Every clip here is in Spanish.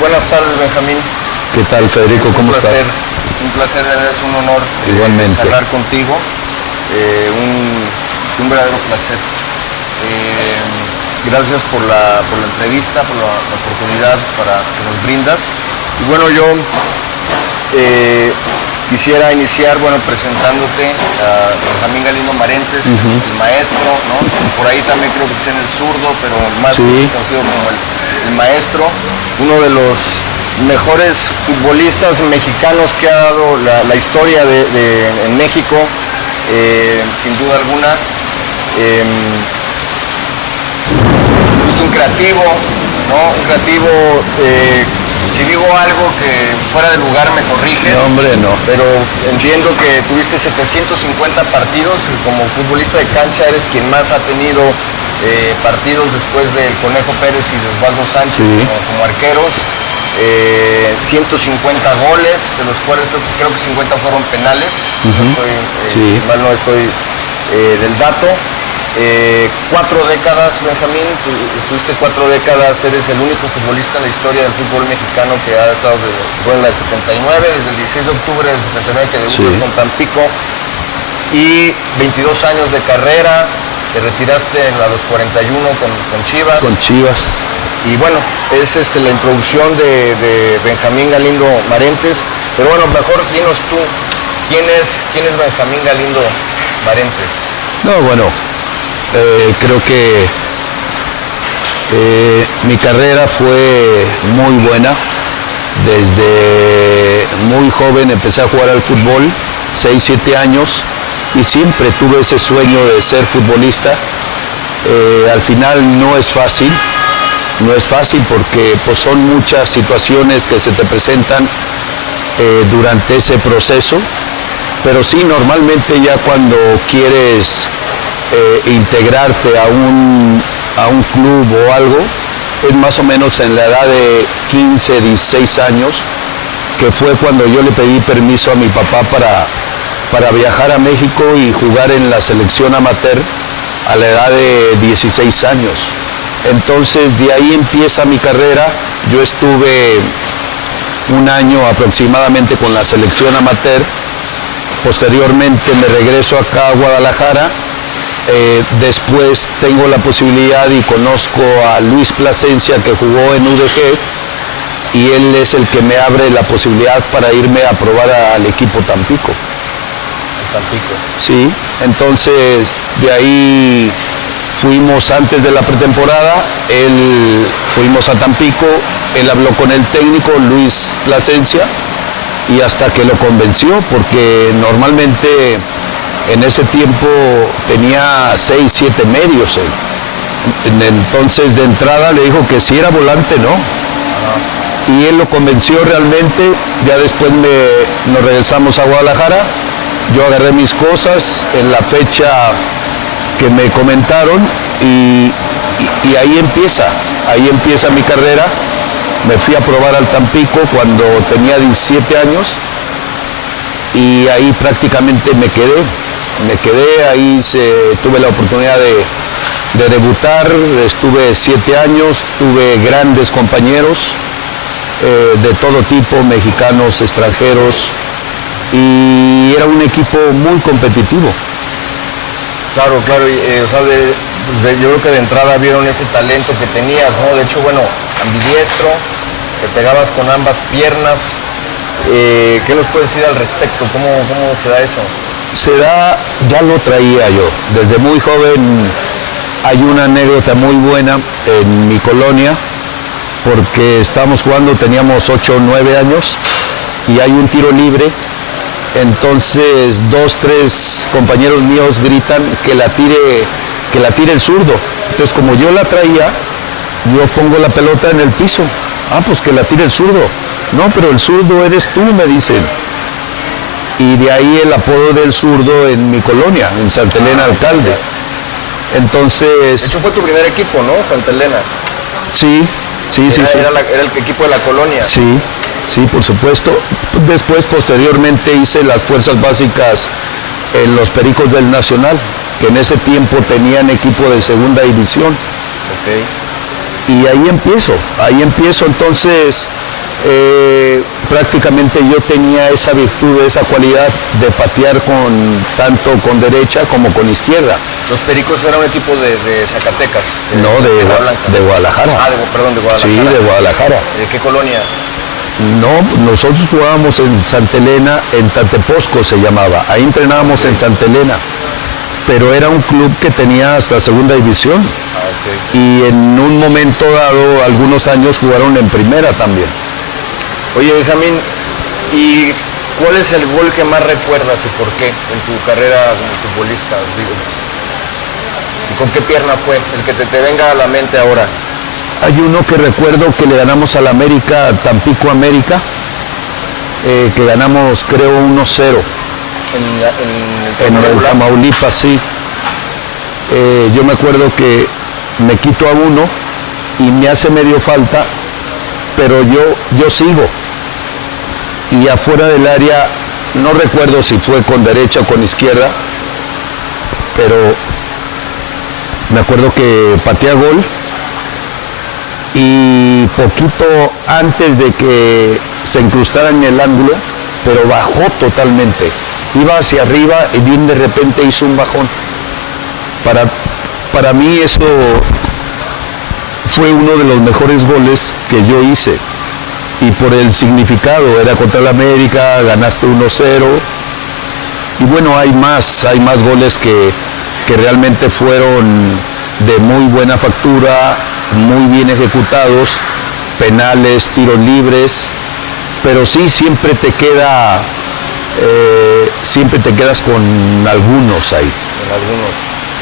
Buenas tardes, Benjamín. ¿Qué tal, Federico? ¿Cómo estás? Un placer, es un honor igualmente hablar contigo. Un verdadero placer. Gracias por la entrevista, por la oportunidad que nos brindas. Y bueno, yo quisiera iniciar presentándote a Benjamín Galindo Marentes, el maestro, ¿no? Por ahí también creo que es en el zurdo, pero más conocido como el maestro, uno de los mejores futbolistas mexicanos que ha dado la historia en México, sin duda alguna. Un creativo, ¿no? Un creativo, si digo algo que fuera de lugar me corriges. No, hombre, no. Pero entiendo que tuviste 750 partidos y como futbolista de cancha eres quien más ha tenido partidos después del Conejo Pérez y de Osvaldo Sánchez como arqueros. 150 goles, de los cuales creo que 50 fueron penales. Mal no estoy del dato. 4 décadas, Benjamín, estuviste 4 décadas, eres el único futbolista en la historia del fútbol mexicano que ha estado fue en la del 79, desde el 16 de octubre del 79 que debutas con Tampico, y 22 años de carrera, te retiraste a los 41 con Chivas. Con Chivas. Y bueno, es la introducción de Benjamín Galindo Marentes, pero bueno, mejor dinos tú, ¿quién es Benjamín Galindo Marentes? No, bueno, creo que mi carrera fue muy buena. Desde muy joven empecé a jugar al fútbol, 6, 7 años, y siempre tuve ese sueño de ser futbolista. Al final no es fácil porque pues, son muchas situaciones que se te presentan durante ese proceso, pero sí, normalmente ya cuando quieres integrarte a un club o algo, es más o menos en la edad de 15, 16 años, que fue cuando yo le pedí permiso a mi papá para viajar a México y jugar en la selección amateur a la edad de 16 años. Entonces de ahí empieza mi carrera. Yo estuve un año aproximadamente con la selección amateur. Posteriormente me regreso acá a Guadalajara. Después tengo la posibilidad y conozco a Luis Plasencia, que jugó en UDG, y él es el que me abre la posibilidad para irme a probar al equipo Tampico. Tampico. Sí, entonces de ahí fuimos antes de la pretemporada, fuimos a Tampico, él habló con el técnico Luis Plasencia y hasta que lo convenció, porque normalmente en ese tiempo tenía 6, 7 medios. Entonces de entrada le dijo que si era volante, no. Y él lo convenció realmente. Ya después nos regresamos a Guadalajara. Yo agarré mis cosas en la fecha que me comentaron y ahí empieza mi carrera. Me fui a probar al Tampico cuando tenía 17 años y ahí prácticamente me quedé ahí, tuve la oportunidad de debutar, estuve 7 años, tuve grandes compañeros de todo tipo, mexicanos, extranjeros, y era un equipo muy competitivo. Claro, yo creo que de entrada vieron ese talento que tenías, ¿no? De hecho, ambidiestro, te pegabas con ambas piernas. ¿Qué nos puedes decir al respecto? ¿Cómo se da eso? Ya lo traía yo. Desde muy joven hay una anécdota muy buena en mi colonia, porque estábamos jugando, teníamos 8 o 9 años, y hay un tiro libre. Entonces 2, 3 compañeros míos gritan que la tire el zurdo. Entonces como yo la traía, yo pongo la pelota en el piso. Pues que la tire el zurdo. No, pero el zurdo eres tú, me dicen. Y de ahí el apodo del zurdo en mi colonia, en Santa Elena Alcalde. Entonces... De hecho fue tu primer equipo, ¿no? Santa Elena. Sí. Era el equipo de la colonia. Sí, por supuesto. Después, posteriormente, hice las fuerzas básicas en los Pericos del Nacional, que en ese tiempo tenían equipo de segunda división. y ahí empiezo, entonces prácticamente yo tenía esa virtud, esa cualidad de patear tanto con derecha como con izquierda. Los Pericos eran un equipo de Zacatecas. No, de Guadalajara. Perdón, de Guadalajara. Sí, de Guadalajara. ¿De qué colonia? No, nosotros jugábamos en Santa Elena, en Tateposco se llamaba, ahí entrenábamos en Santa Elena, pero era un club que tenía hasta segunda división. Y en un momento dado, algunos años jugaron en primera también. Oye, Benjamín, ¿y cuál es el gol que más recuerdas y por qué en tu carrera como futbolista? Digo, ¿y con qué pierna fue? El que te venga a la mente ahora. Hay uno que recuerdo que le ganamos al América, Tampico América, que ganamos creo 1-0. En el Tamaulipas, sí. Yo me acuerdo que me quito a uno y me hace medio falta, pero yo sigo. Y afuera del área, no recuerdo si fue con derecha o con izquierda, pero me acuerdo que pateé a gol y poquito antes de que se incrustara en el ángulo, pero bajó totalmente. Iba hacia arriba y bien de repente hizo un bajón. Para mí eso fue uno de los mejores goles que yo hice. Y por el significado, era contra el América, ganaste 1-0. Y bueno, hay más goles que realmente fueron de muy buena factura, muy bien ejecutados, penales, tiros libres, pero sí siempre te quedas con algunos ahí. Con algunos.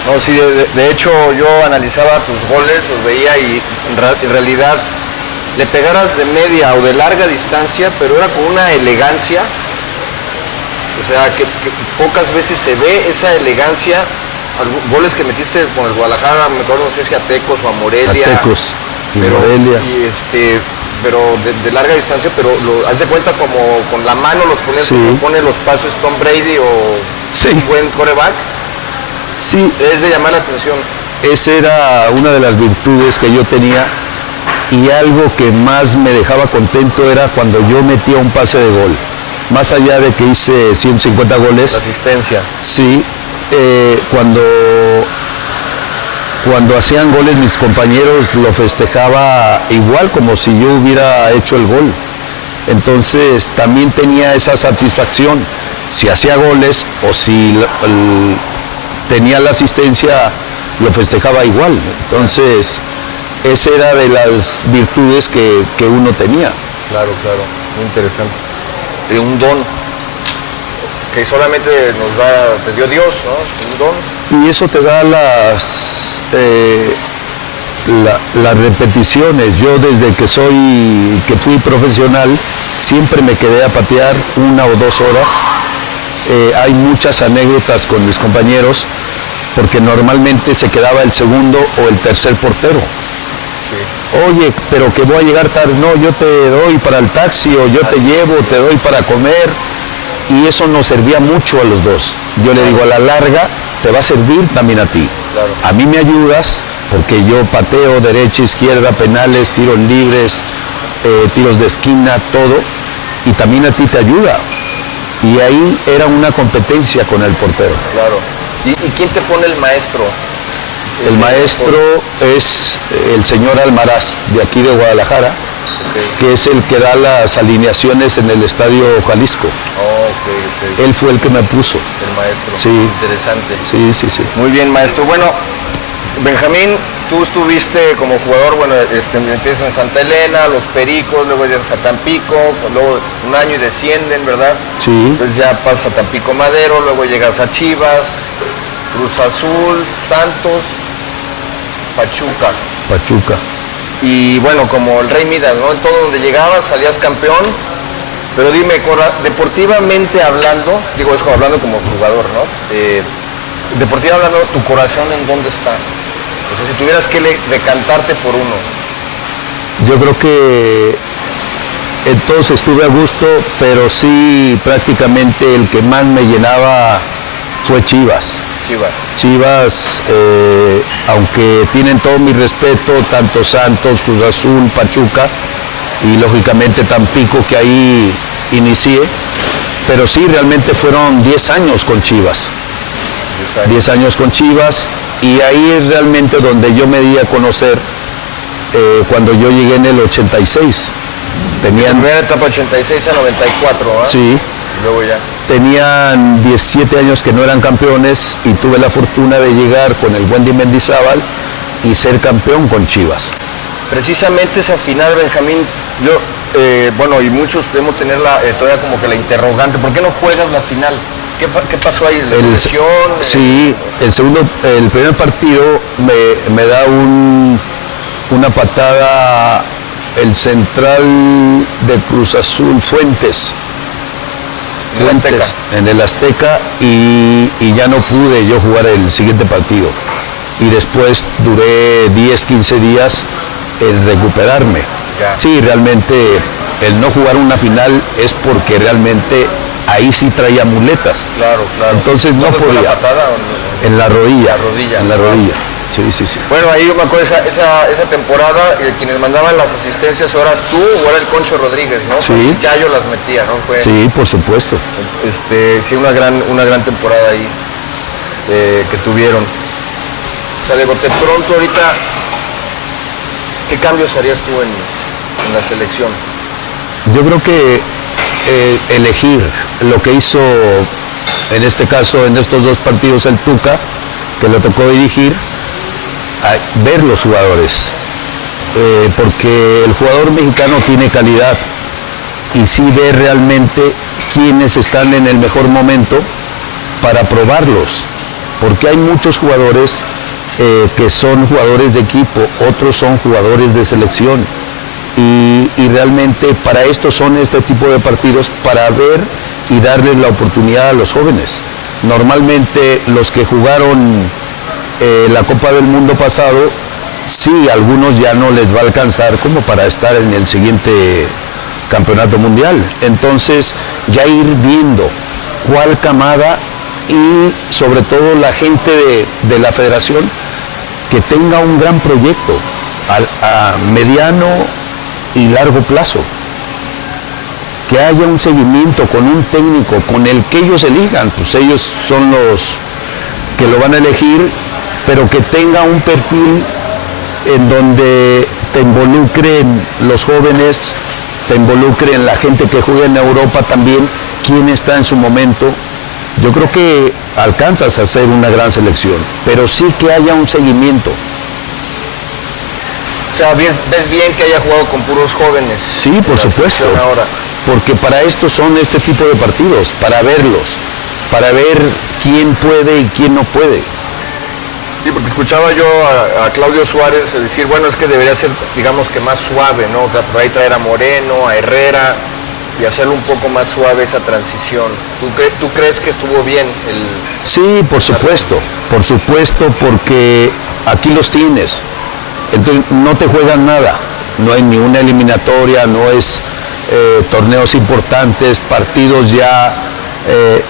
No, sí, de hecho yo analizaba tus goles, los veía y en realidad le pegaras de media o de larga distancia, pero era con una elegancia, o sea, que pocas veces se ve esa elegancia. Goles que metiste con el Guadalajara, me acuerdo, no sé si a Tecos o a Morelia. A Tecos y pero, Morelia. Pero de larga distancia, pero haz de cuenta como con la mano los pones, sí. Como pone los pases Tom Brady o sí. Un buen quarterback. Sí. Es de llamar la atención. Esa era una de las virtudes que yo tenía, y algo que más me dejaba contento era cuando yo metía un pase de gol. Más allá de que hice 150 goles. La asistencia. Sí. Cuando hacían goles mis compañeros lo festejaba igual como si yo hubiera hecho el gol. Entonces también tenía esa satisfacción. Si hacía goles o si tenía la asistencia, lo festejaba igual. Entonces esa era de las virtudes que uno tenía. Claro, muy interesante. Un don que solamente te dio Dios, ¿no? Un don. Y eso te da las repeticiones. Yo desde que fui profesional, siempre me quedé a patear 1 o 2 horas. Hay muchas anécdotas con mis compañeros, porque normalmente se quedaba el segundo o el tercer portero. Sí. Oye, pero que voy a llegar tarde. No, yo te doy para el taxi, o yo te llevo, te doy para comer. Y eso nos servía mucho a los dos. Yo le digo, a la larga te va a servir también a ti. Claro. A mí me ayudas porque yo pateo derecha, izquierda, penales, tiros libres, tiros de esquina, todo. Y también a ti te ayuda. Y ahí era una competencia con el portero. Claro. ¿Y quién te pone el maestro? El maestro es el señor Almaraz, de aquí de Guadalajara, que es el que da las alineaciones en el Estadio Jalisco. Okay. Él fue el que me puso. El maestro. Sí. Interesante. Sí. Muy bien, maestro. Bueno, Benjamín, tú estuviste como jugador, empiezas en Santa Elena, los Pericos, luego llegas a Tampico, luego un año y descienden, ¿verdad? Sí. Entonces ya pasas a Tampico Madero, luego llegas a Chivas, Cruz Azul, Santos, Pachuca. Y bueno, como el Rey Midas, ¿no? En todo donde llegabas salías campeón, pero dime, deportivamente hablando, digo eso hablando como jugador, ¿no? Deportivamente hablando, ¿tu corazón en dónde está? O sea, si tuvieras que decantarte por uno. Yo creo que en todos estuve a gusto, pero sí prácticamente el que más me llenaba fue Chivas. Chivas, aunque tienen todo mi respeto, tanto Santos, Cruz Azul, Pachuca y lógicamente Tampico, que ahí inicié, pero sí, realmente fueron 10 años con Chivas. 10 años con Chivas, y ahí es realmente donde yo me di a conocer cuando yo llegué en el 86. Tenían... La primera etapa 86 a 94, ¿eh? Sí. Y luego ya. Tenían 17 años que no eran campeones y tuve la fortuna de llegar con el Wendy Mendizábal y ser campeón con Chivas. Precisamente esa final, Benjamín, yo, bueno, y muchos debemos tener todavía como que la interrogante, ¿por qué no juegas la final? ¿Qué pasó ahí? ¿La lesión? Sí, el primer partido me da una patada el central de Cruz Azul, Fuentes, en el Azteca, y ya no pude yo jugar el siguiente partido. Y después duré 10, 15 días en recuperarme. Ya. Sí, realmente el no jugar una final es porque realmente ahí sí traía muletas. Claro. Entonces no podía. ¿La patada o no? En la rodilla. En la rodilla. Sí. Bueno, ahí yo me acuerdo esa temporada, quienes mandaban las asistencias, ¿o eras tú o era el Concho Rodríguez, no? Sí. Ya yo las metía, ¿no? Sí, por supuesto. Sí, una gran temporada ahí que tuvieron. O sea, digo, de pronto ahorita, ¿qué cambios harías tú en la selección? Yo creo que elegir lo que hizo, en este caso, en estos 2 partidos el Tuca, que le tocó dirigir, ver los jugadores, porque el jugador mexicano tiene calidad y sí ve realmente quiénes están en el mejor momento para probarlos, porque hay muchos jugadores que son jugadores de equipo, otros son jugadores de selección, y realmente para esto son este tipo de partidos, para ver y darles la oportunidad a los jóvenes. Normalmente los que jugaron la Copa del Mundo pasado, sí, algunos ya no les va a alcanzar como para estar en el siguiente campeonato mundial. Entonces, ya ir viendo cuál camada y sobre todo la gente de la federación que tenga un gran proyecto a mediano y largo plazo. Que haya un seguimiento con un técnico, con el que ellos elijan, pues ellos son los que lo van a elegir, pero que tenga un perfil en donde te involucren los jóvenes, te involucren la gente que juega en Europa también, quién está en su momento. Yo creo que alcanzas a hacer una gran selección, pero sí que haya un seguimiento. O sea, ves bien que haya jugado con puros jóvenes. Sí, por supuesto. Ahora. Porque para esto son este tipo de partidos, para verlos, para ver quién puede y quién no puede. Sí, porque escuchaba yo a Claudio Suárez decir, bueno, es que debería ser, digamos que más suave, ¿no? O sea, por ahí traer a Moreno, a Herrera, y hacerlo un poco más suave esa transición. ¿Tú crees que estuvo bien? Sí, por supuesto, porque aquí los tienes. Entonces no te juegan nada, no hay ni una eliminatoria, no es torneos importantes, partidos ya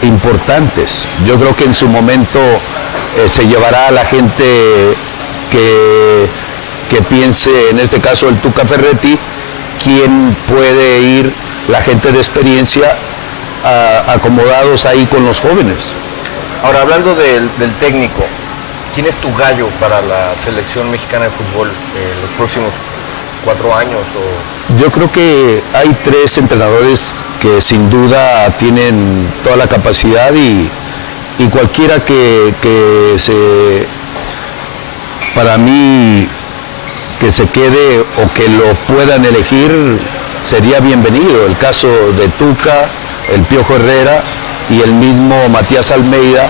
importantes. Yo creo que en su momento se llevará a la gente que piense, en este caso el Tuca Ferretti, quién puede ir, la gente de experiencia, acomodados ahí con los jóvenes. Ahora, hablando del técnico, ¿quién es tu gallo para la selección mexicana de fútbol los próximos 4 años? Yo creo que hay 3 entrenadores que sin duda tienen toda la capacidad y cualquiera para mí, que se quede o que lo puedan elegir, sería bienvenido. El caso de Tuca, el Piojo Herrera y el mismo Matías Almeida,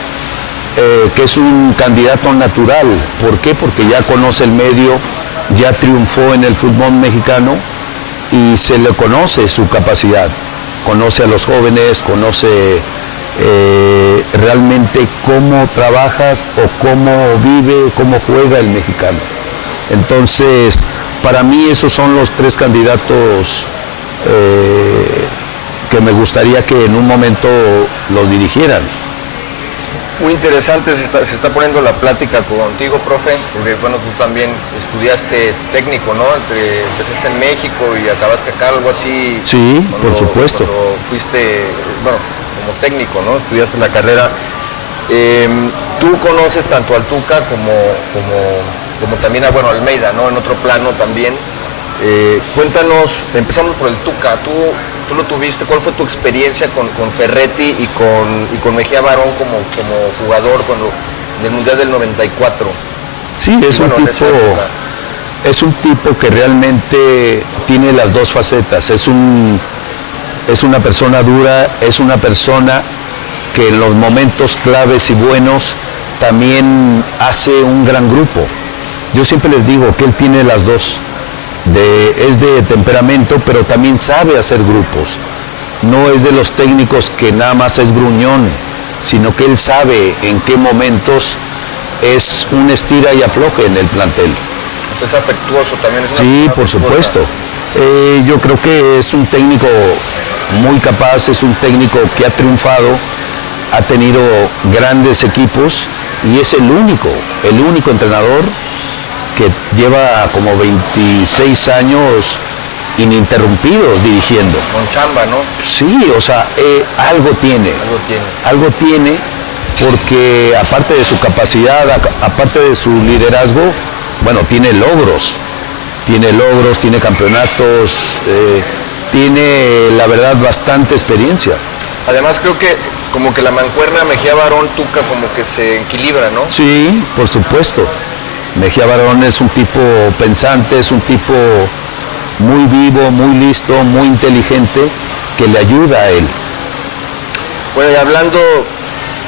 que es un candidato natural. ¿Por qué? Porque ya conoce el medio, ya triunfó en el fútbol mexicano y se le conoce su capacidad. Conoce a los jóvenes, conoce realmente cómo trabajas o cómo vive, cómo juega el mexicano. Entonces, para mí esos son los 3 candidatos que me gustaría que en un momento los dirigieran. Muy interesante se está poniendo la plática contigo, profe, porque bueno, tú también estudiaste técnico, ¿no? Empezaste en México y acabaste acá, algo así. Sí, por supuesto. Cuando fuiste, bueno, como técnico, ¿no? Estudiaste la carrera. Tú conoces tanto al Tuca como también a, bueno, Almeida, ¿no? En otro plano también. Cuéntanos, empezamos por el Tuca. Tú lo tuviste, ¿cuál fue tu experiencia con Ferretti y con Mejía Barón como jugador en el Mundial del 94? Sí, es un tipo que realmente tiene las dos facetas. Es una persona dura, es una persona que en los momentos claves y buenos también hace un gran grupo. Yo siempre les digo que él tiene las dos. Es de temperamento, pero también sabe hacer grupos. No es de los técnicos que nada más es gruñón, sino que él sabe en qué momentos es un estira y afloje en el plantel. Es afectuoso también. Sí, por supuesto. Yo creo que es un técnico muy capaz, es un técnico que ha triunfado, ha tenido grandes equipos y es el único entrenador que lleva como 26 años ininterrumpidos dirigiendo. Con chamba, ¿no? Sí, o sea, algo tiene. Algo tiene porque aparte de su capacidad, aparte de su liderazgo, bueno, tiene logros, tiene campeonatos, tiene, la verdad, bastante experiencia. Además, creo que como que la mancuerna Mejía Barón Tuca como que se equilibra, ¿no? Sí, por supuesto. Mejía Barón es un tipo pensante, es un tipo muy vivo, muy listo, muy inteligente, que le ayuda a él. Bueno, y hablando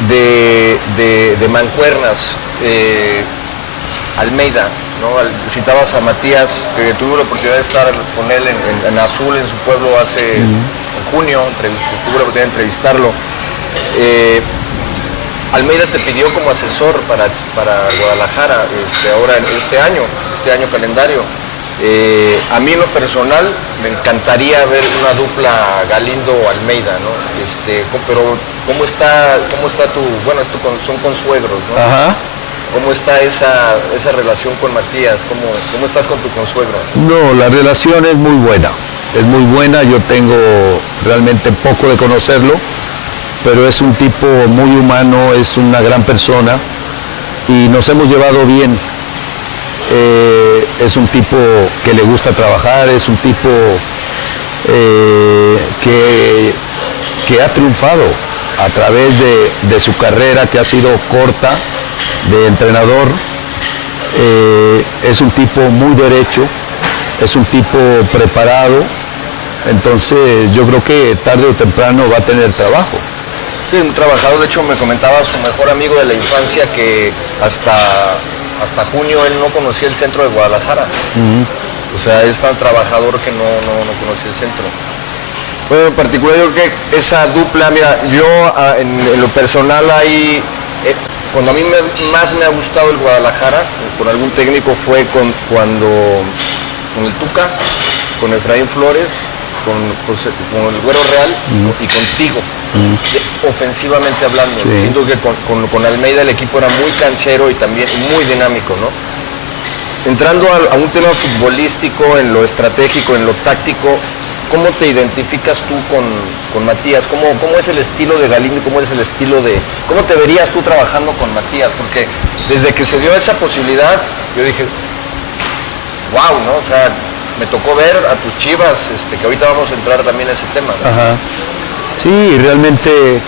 de mancuernas, Almeida, ¿no? Citabas a Matías, que tuve la oportunidad de estar con él en Azul, en su pueblo, en junio, tuve la oportunidad de entrevistarlo. Almeida te pidió como asesor para Guadalajara ahora en este año calendario. A mí en lo personal me encantaría ver una dupla Galindo-Almeida, ¿no? Pero ¿cómo está tu, bueno, son consuegros, ¿no? Ajá. ¿Cómo está esa relación con Matías? ¿Cómo estás con tu consuegro? No, la relación es muy buena, yo tengo realmente poco de conocerlo, pero es un tipo muy humano, es una gran persona y nos hemos llevado bien. Es un tipo que le gusta trabajar, es un tipo que ha triunfado a través de su carrera, que ha sido corta de entrenador. Es un tipo muy derecho, es un tipo preparado, entonces yo creo que tarde o temprano va a tener trabajo. Sí, un trabajador. De hecho me comentaba su mejor amigo de la infancia que hasta junio él no conocía el centro de Guadalajara. O sea, es tan trabajador que no conocía el centro. Bueno, en particular yo creo que esa dupla, mira, yo en lo personal cuando a mí más me ha gustado el Guadalajara, con algún técnico, fue con el Tuca, con Efraín Flores, con el Güero Real y contigo, ofensivamente hablando. Sí. Siento que con Almeida el equipo era muy canchero y también muy dinámico, ¿no? Entrando a un tema futbolístico, en lo estratégico, en lo táctico, ¿cómo te identificas tú con Matías? ¿Cómo es el estilo de Galindo? ¿Cómo te verías tú trabajando con Matías? Porque desde que se dio esa posibilidad, yo dije, wow, ¿no? O sea, me tocó ver a tus Chivas, que ahorita vamos a entrar también a ese tema, ¿no? Ajá. Sí, realmente...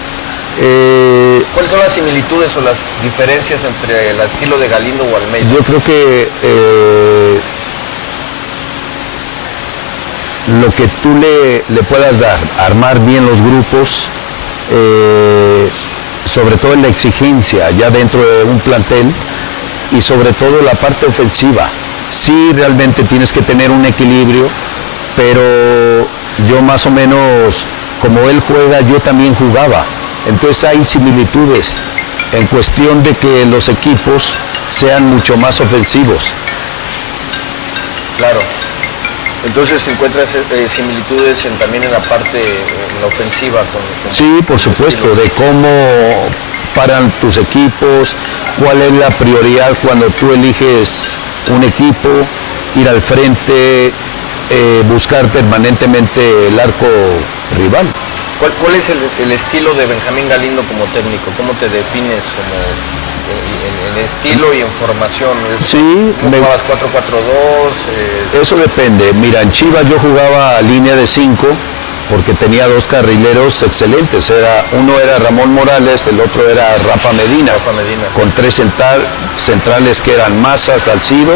¿Cuáles son las similitudes o las diferencias entre el estilo de Galindo o Almeida? Yo creo que lo que tú le puedas dar, armar bien los grupos, sobre todo en la exigencia ya dentro de un plantel y sobre todo la parte ofensiva. Sí, realmente tienes que tener un equilibrio, pero yo más o menos, como él juega, yo también jugaba. Entonces hay similitudes en cuestión de que los equipos sean mucho más ofensivos. Claro. Entonces encuentras similitudes también en la parte en la ofensiva. Sí, por supuesto, de cómo paran tus equipos, cuál es la prioridad cuando tú eliges un equipo, ir al frente, buscar permanentemente el arco rival. ¿Cuál es el estilo de Benjamín Galindo como técnico? ¿Cómo te defines como en estilo y en formación? Sí, ¿Jugabas 4-4-2? Eso depende. Mira, en Chivas yo jugaba a línea de 5 porque tenía dos carrileros excelentes. Uno era Ramón Morales, el otro era Rafa Medina. Con tres centrales que eran Maza, Salcido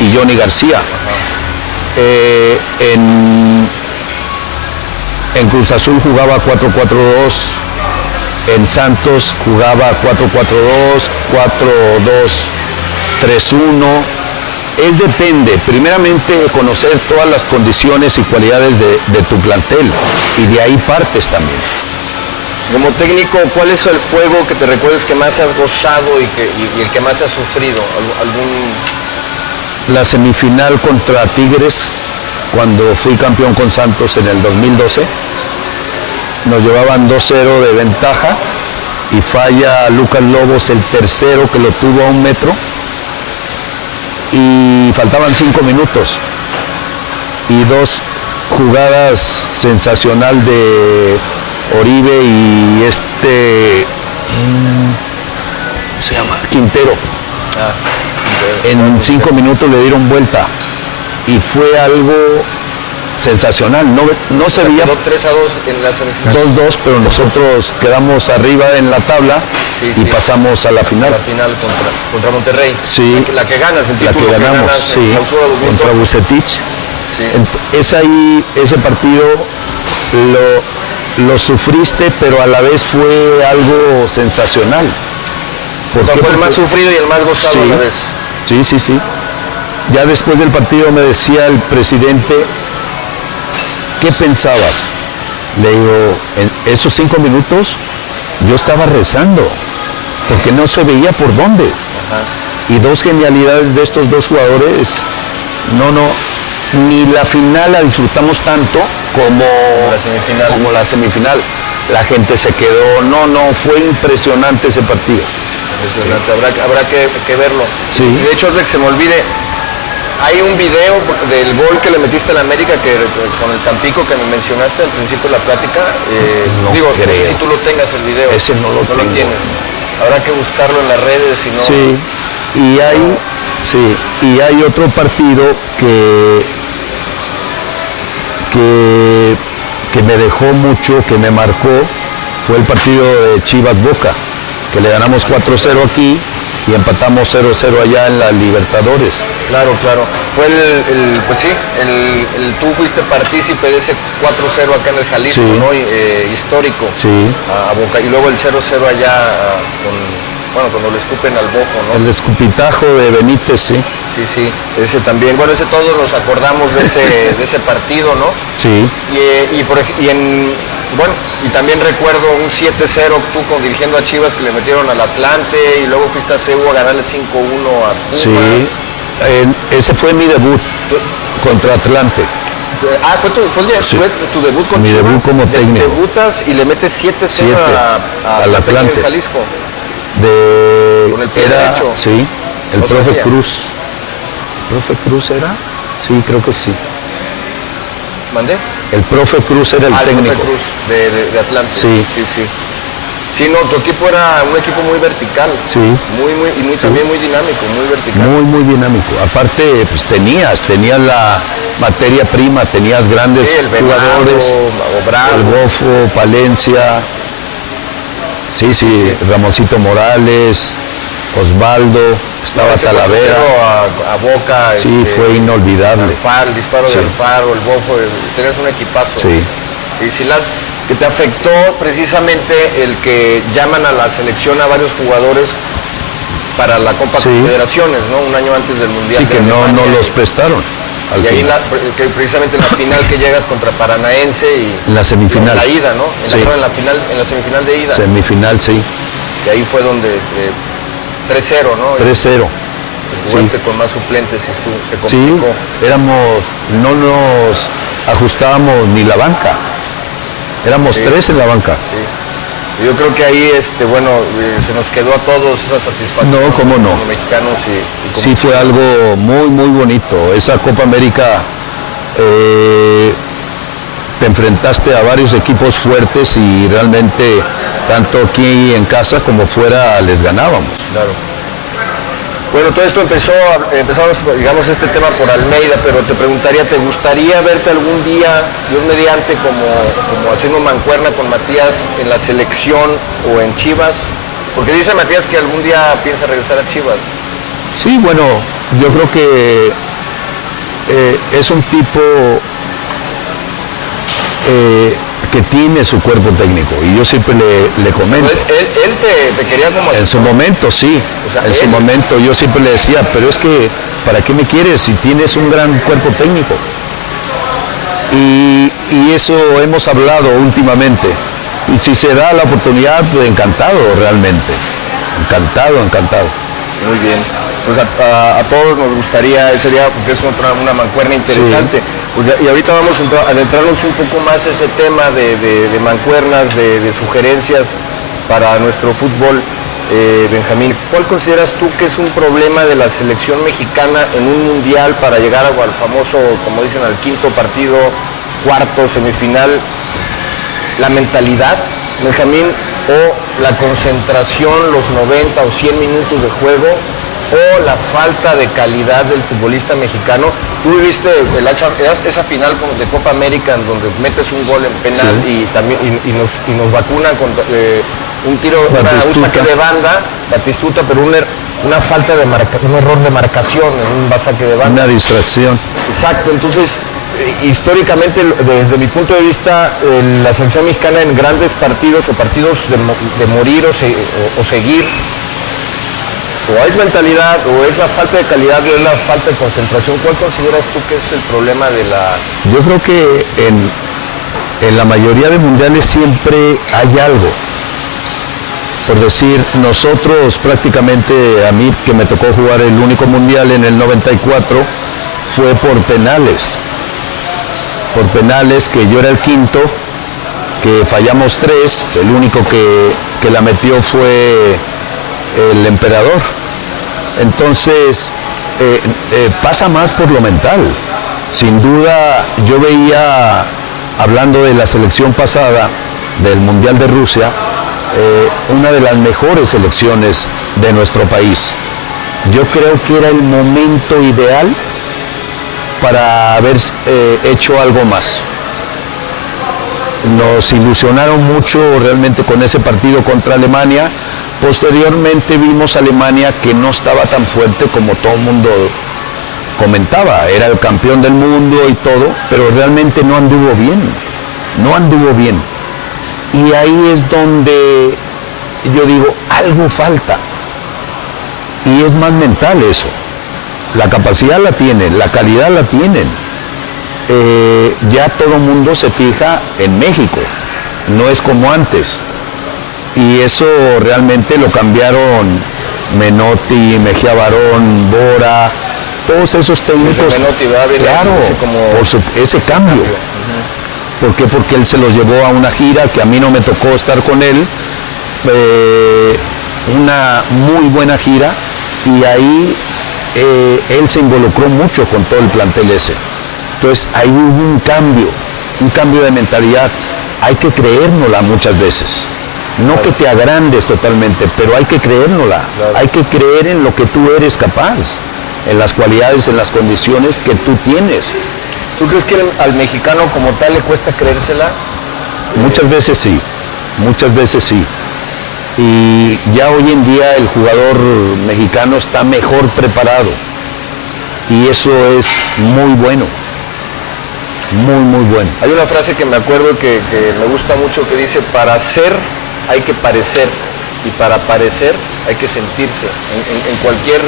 y Johnny García. En Cruz Azul jugaba 4-4-2, en Santos jugaba 4-4-2, 4-2-3-1. Depende, primeramente conocer todas las condiciones y cualidades de tu plantel y de ahí partes también. Como técnico, ¿cuál es el juego que te recuerdes que más has gozado y el que más has sufrido? La semifinal contra Tigres, cuando fui campeón con Santos en el 2012, nos llevaban 2-0 de ventaja y falla Lucas Lobos el tercero que lo tuvo a 1 metro y faltaban 5 minutos y 2 jugadas sensacional de Oribe y se llama Quintero. En 5 minutos le dieron vuelta y fue algo sensacional. No se veía. 3-2 en la semifinal. 2-2, pero nosotros quedamos arriba en la tabla y pasamos a la final. La final contra Monterrey. Sí. La que ganas, el título que ganamos, sí, contra Vucetich. Sí. Ese partido lo sufriste, pero a la vez fue algo sensacional. O sea, fue el más sufrido y el más gozado a la vez. Sí. Ya después del partido me decía el presidente, ¿qué pensabas? Le digo, en esos 5 minutos yo estaba rezando, porque no se veía por dónde. Y 2 genialidades de estos 2 jugadores, ni la final la disfrutamos tanto como la semifinal. La gente se quedó, fue impresionante ese partido. Impresionante, habrá que verlo. Sí. Y de hecho, que se me olvide, hay un video del gol que le metiste a la América con el Tampico que me mencionaste al principio de la plática. No sé si tú lo tengas el video. Ese no lo tienes. Habrá que buscarlo en las redes, si no. Sí, y hay otro partido que me dejó mucho, que me marcó, fue el partido de Chivas Boca, que le ganamos 4-0 aquí y empatamos 0-0 allá en la Libertadores. Claro. Fue tú fuiste partícipe de ese 4-0 acá en el Jalisco, ¿no? Histórico. Sí. A Boca. Y luego el 0-0 allá cuando le escupen al Bojo, ¿no? El escupitajo de Benítez, sí. Sí. Ese también. Bueno, ese todos nos acordamos de ese partido, ¿no? Sí. Y también recuerdo un 7-0 tú dirigiendo a Chivas que le metieron al Atlante y luego fuiste a CU a ganarle 5-1 a Pumas. Sí, ese fue mi debut contra Atlante. Fue tu debut con mi Chivas. Mi debut como técnico. Debutas y le metes 7-0 al Atlante. Jalisco. Con el pie derecho. Sí, el profe Cruz. ¿Profe Cruz era? Sí, creo que sí. ¿Mandé? El profe Cruz era el técnico. El profe Cruz de Atlante. Sí. Sí, tu equipo era un equipo muy vertical. Sí. También muy dinámico, muy vertical. Muy dinámico. Aparte, pues tenías la materia prima, tenías grandes jugadores. El Bofo, Palencia. Sí, Ramoncito Morales, Osvaldo, estaba Talavera. A Boca. Sí, fue inolvidable. El disparo del Faro, el Bofo, tenías un equipazo. Sí. Que te afectó precisamente el que llaman a la selección a varios jugadores para la Copa Confederaciones, ¿no? Un año antes del Mundial. Sí, que no los prestaron. Y ahí precisamente en la final que llegas contra Paranaense y en la semifinal. En la ida, ¿no? En la semifinal de ida. Semifinal, sí. Y ahí fue donde 3-0, ¿no? 3-0. Jugaste con más suplentes y te complicó. Sí, no nos ajustábamos ni la banca. Éramos 3 en la banca. Yo creo que ahí, bueno, se nos quedó a todos esa satisfacción. No, cómo no. Como mexicanos y como sí, fue algo muy, muy bonito. Esa Copa América, te enfrentaste a varios equipos fuertes y realmente, tanto aquí en casa como fuera, les ganábamos. Claro. Bueno, todo esto empezamos, digamos, este tema por Almeida, pero te preguntaría, ¿te gustaría verte algún día, Dios mediante, como haciendo mancuerna con Matías en la selección o en Chivas? Porque dice Matías que algún día piensa regresar a Chivas. Sí, bueno, yo creo que es un tipo que tiene su cuerpo técnico, y yo siempre le comento. Él te quería como... En su momento, sí. O sea, en su momento yo siempre le decía, pero es que, ¿para qué me quieres si tienes un gran cuerpo técnico? Y eso hemos hablado últimamente. Y si se da la oportunidad, pues encantado realmente. Encantado. Muy bien. Pues a todos nos gustaría, sería, porque es una mancuerna interesante. Sí. Pues y ahorita vamos a adentrarnos un poco más a ese tema de mancuernas, de sugerencias para nuestro fútbol. Benjamín, ¿cuál consideras tú que es un problema de la selección mexicana en un mundial para llegar al famoso, como dicen, al quinto partido, cuarto, semifinal? ¿La mentalidad, Benjamín, o la concentración, los 90 o 100 minutos de juego, o la falta de calidad del futbolista mexicano? Tú viste esa final de Copa América en donde metes un gol en penal, sí, y nos vacunan con un tiro, un saque de banda, Batistuta, pero una falta de un error de marcación en un saque de banda. Una distracción. Exacto, entonces históricamente, desde mi punto de vista, la selección mexicana en grandes partidos o partidos de morir o seguir, o es mentalidad, o es la falta de calidad, o es la falta de concentración. ¿Cuál consideras tú que es el problema de la...? Yo creo que en la mayoría de mundiales siempre hay algo. Por decir, nosotros prácticamente, a mí que me tocó jugar el único mundial en el 94, fue por penales. Por penales, que yo era el quinto, que fallamos 3, el único que la metió fue el emperador. Entonces, pasa más por lo mental. Sin duda, yo veía, hablando de la selección pasada, del Mundial de Rusia, una de las mejores selecciones de nuestro país. Yo creo que era el momento ideal para haber hecho algo más. Nos ilusionaron mucho realmente con ese partido contra Alemania. Posteriormente vimos a Alemania que no estaba tan fuerte como todo el mundo comentaba. Era el campeón del mundo y todo, pero realmente no anduvo bien. Y ahí es donde yo digo, algo falta. Y es más mental eso. La capacidad la tienen, la calidad la tienen. Ya todo el mundo se fija en México, no es como antes. Y eso realmente lo cambiaron Menotti, Mejía Barón, Bora, todos esos técnicos. Menotti, claro, por ese cambio. ¿Por qué? Porque él se los llevó a una gira que a mí no me tocó estar con él, una muy buena gira, y ahí él se involucró mucho con todo el plantel ese. Entonces ahí hubo un cambio de mentalidad. Hay que creérnosla muchas veces. No que te agrandes totalmente, pero hay que creérnosla. Claro. Hay que creer en lo que tú eres capaz, en las cualidades, en las condiciones que tú tienes. ¿Tú crees que al mexicano como tal le cuesta creérsela? Muchas veces sí. Y ya hoy en día el jugador mexicano está mejor preparado. Y eso es muy bueno. Muy bueno. Hay una frase que me acuerdo que me gusta mucho, que dice: para ser hay que parecer, y para parecer hay que sentirse, en cualquier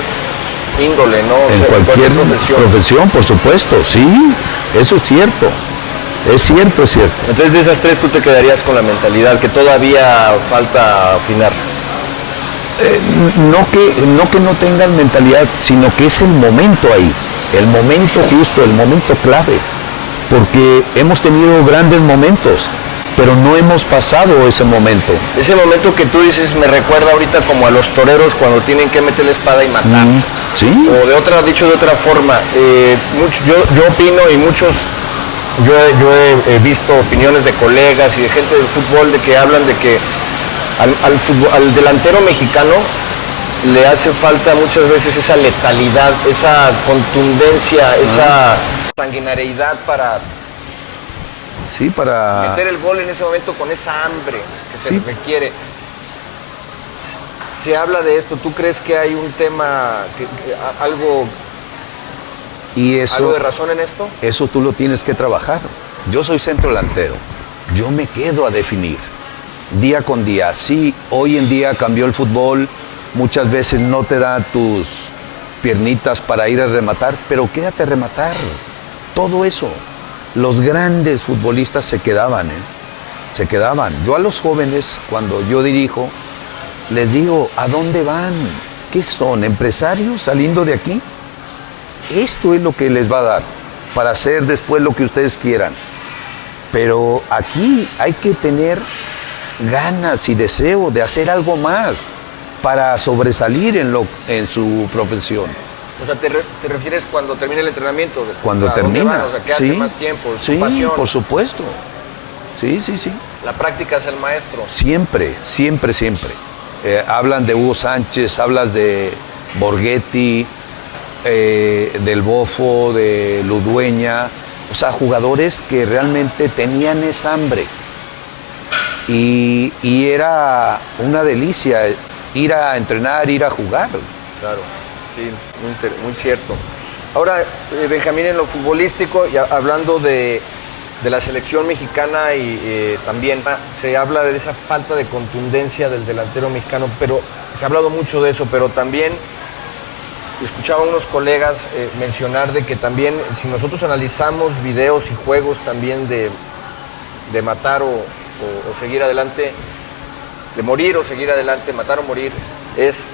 índole, ¿no? En cualquier profesión, por supuesto, sí, eso es cierto. Es cierto. Entonces, de esas tres, tú te quedarías con la mentalidad, que todavía falta afinar. No que no tengan mentalidad, sino que es el momento ahí, el momento justo, el momento clave, porque hemos tenido grandes momentos, pero no hemos pasado ese momento. Ese momento que tú dices me recuerda ahorita como a los toreros cuando tienen que meter la espada y matar. Sí. O dicho de otra forma, yo opino y muchos, yo he visto opiniones de colegas y de gente del fútbol de que hablan de que al delantero mexicano le hace falta muchas veces esa letalidad, esa contundencia, esa sanguinariedad para meter el gol en ese momento con esa hambre que se requiere. Se habla de esto, ¿tú crees que hay un tema, algo de razón en esto? Eso tú lo tienes que trabajar. Yo soy centro delantero, yo me quedo a definir día con día. Sí, hoy en día cambió el fútbol, muchas veces no te da tus piernitas para ir a rematar, pero quédate a rematar. Todo eso. Los grandes futbolistas se quedaban, se quedaban. Yo a los jóvenes, cuando yo dirijo, les digo, ¿a dónde van? ¿Qué son? ¿Empresarios saliendo de aquí? Esto es lo que les va a dar para hacer después lo que ustedes quieran. Pero aquí hay que tener ganas y deseo de hacer algo más para sobresalir en su profesión. O sea, ¿te refieres cuando termina el entrenamiento? Cuando termina. O sea, quédate más tiempo, sí, pasión. Por supuesto. Sí. La práctica es el maestro. Siempre. Hablan de Hugo Sánchez, hablas de Borghetti, del Bofo, de Ludueña. O sea, jugadores que realmente tenían esa hambre. Y era una delicia ir a entrenar, ir a jugar. Claro. Sí, muy cierto. Ahora, Benjamín, en lo futbolístico, y hablando de la selección mexicana y también se habla de esa falta de contundencia del delantero mexicano, pero se ha hablado mucho de eso, pero también escuchaba a unos colegas mencionar de que también si nosotros analizamos videos y juegos también de matar o seguir adelante, de morir o seguir adelante, matar o morir, es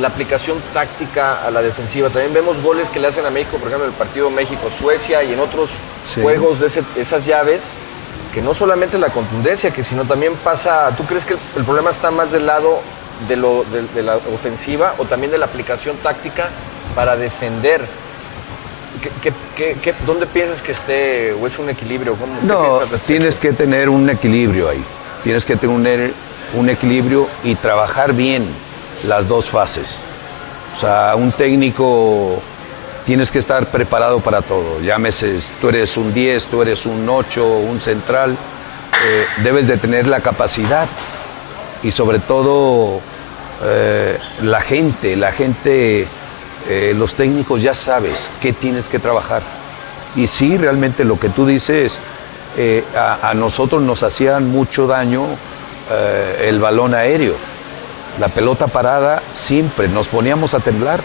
la aplicación táctica a la defensiva. También vemos goles que le hacen a México, por ejemplo, en el partido México-Suecia y en otros juegos de esas llaves, que no solamente la contundencia, que sino también pasa. ¿Tú crees que el problema está más del lado de la ofensiva o también de la aplicación táctica para defender? ¿Dónde piensas que esté o es un equilibrio? No, tienes que tener un equilibrio ahí. Tienes que tener un equilibrio y trabajar bien las dos fases. O sea, un técnico tienes que estar preparado para todo. Llámese, tú eres un 10, tú eres un 8, un central. Debes de tener la capacidad y sobre todo la gente, los técnicos ya sabes qué tienes que trabajar. Y sí, realmente lo que tú dices, a nosotros nos hacían mucho daño el balón aéreo. La pelota parada siempre nos poníamos a temblar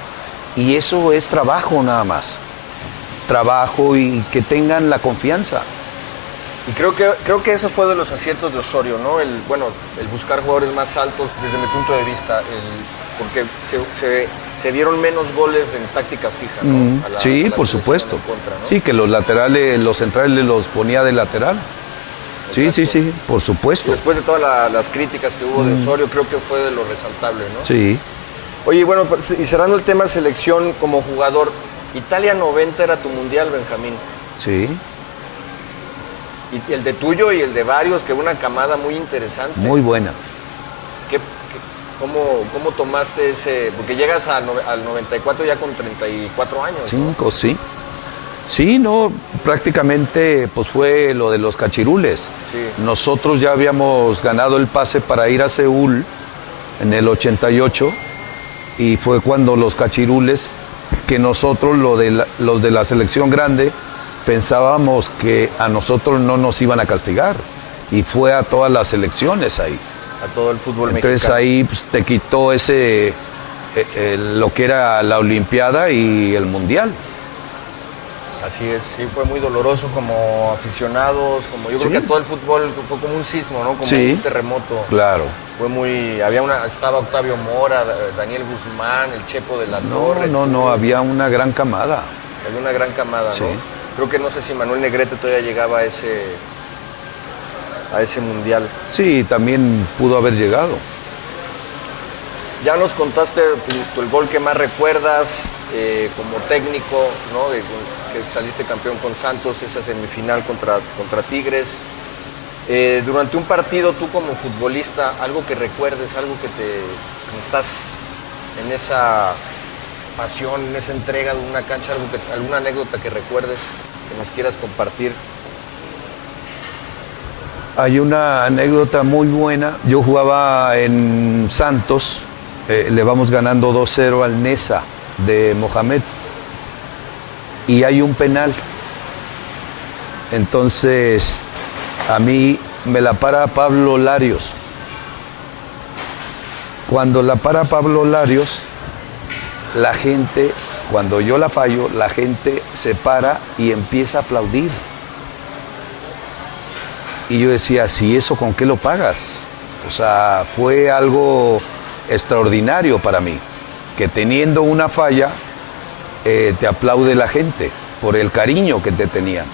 y eso es trabajo nada más. Trabajo y que tengan la confianza. Y creo que eso fue de los aciertos de Osorio, ¿no? El buscar jugadores más altos desde mi punto de vista, porque se dieron menos goles en táctica fija, ¿no? Sí, por supuesto. Contra, ¿no? Sí, que los laterales, los centrales los ponía de lateral. Exacto. Sí, por supuesto. Y después de todas las críticas que hubo de Osorio, creo que fue de lo resaltable, ¿no? Sí. Oye, bueno, y cerrando el tema selección como jugador, Italia 90 era tu mundial, Benjamín. Sí. Y el de tuyo y el de varios, que una camada muy interesante. Muy buena. ¿Cómo tomaste ese? Porque llegas al 94 ya con 34 años. 5, ¿no? Sí. Sí, no, prácticamente pues fue lo de los cachirules. Sí. Nosotros ya habíamos ganado el pase para ir a Seúl en el 88 y fue cuando los cachirules, que nosotros los de la selección grande pensábamos que a nosotros no nos iban a castigar y fue a todas las selecciones ahí. A todo el fútbol mexicano. Entonces ahí pues, te quitó lo que era la Olimpiada y el Mundial. Así es, sí, fue muy doloroso como aficionados, yo creo que a todo el fútbol fue como un sismo, ¿no? Como un terremoto. Claro. Estaba Octavio Mora, Daniel Guzmán, el Chepo de la Torre. No, había una gran camada. Había una gran camada, sí. ¿no? Creo que no sé si Manuel Negrete todavía llegaba a a ese mundial. Sí, también pudo haber llegado. Ya nos contaste el gol que más recuerdas como técnico, ¿no? Que saliste campeón con Santos, esa semifinal contra Tigres. Durante un partido, tú como futbolista, algo que recuerdes, algo que estás en esa pasión, en esa entrega de una cancha, alguna anécdota que recuerdes, que nos quieras compartir. Hay una anécdota muy buena. Yo jugaba en Santos, le vamos ganando 2-0 al Neza de Mohamed y hay un penal. Entonces a mí me la para Pablo Larios. Cuando la para Pablo Larios, la gente, cuando yo la fallo, la gente se para y empieza a aplaudir. Y yo decía, ¿sí eso con qué lo pagas? O sea, fue algo extraordinario para mí, que teniendo una falla, te aplaude la gente por el cariño que te tenían.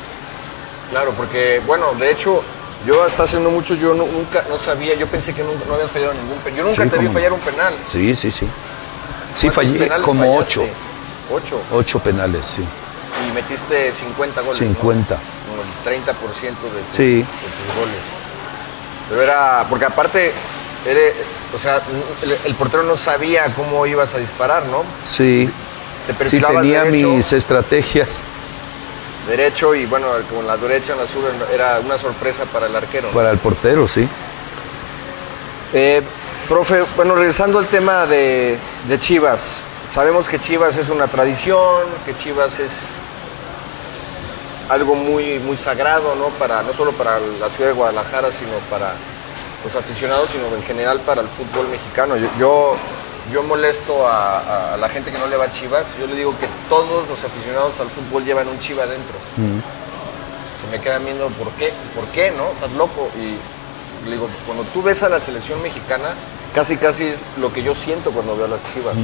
Claro, porque, bueno, de hecho, yo hasta hace no mucho, yo nunca sabía, yo pensé que no había fallado ningún penal. Yo nunca te vi fallar un penal. Sí. Sí, fallé como fallaste? 8. 8 penales, sí. Y metiste 50 goles, 50. ¿no? Como el 30% de sí. de tus goles. Pero era, porque aparte, o sea, el portero no sabía cómo ibas a disparar, ¿no? Sí, sí tenía derecho, mis estrategias. Derecho y bueno, con la derecha en la sur era una sorpresa para el arquero, ¿no? Para el portero, sí. Profe, bueno, regresando al tema de Chivas, sabemos que Chivas es una tradición, que Chivas es algo muy, muy sagrado, ¿no? No solo para la ciudad de Guadalajara, sino para los aficionados, sino en general para el fútbol mexicano. Yo molesto a la gente que no le va a Chivas. Yo le digo que todos los aficionados al fútbol llevan un Chiva adentro. Se me quedan viendo, ¿por qué, no? Estás loco. Y le digo, cuando tú ves a la selección mexicana, casi es lo que yo siento cuando veo a las Chivas.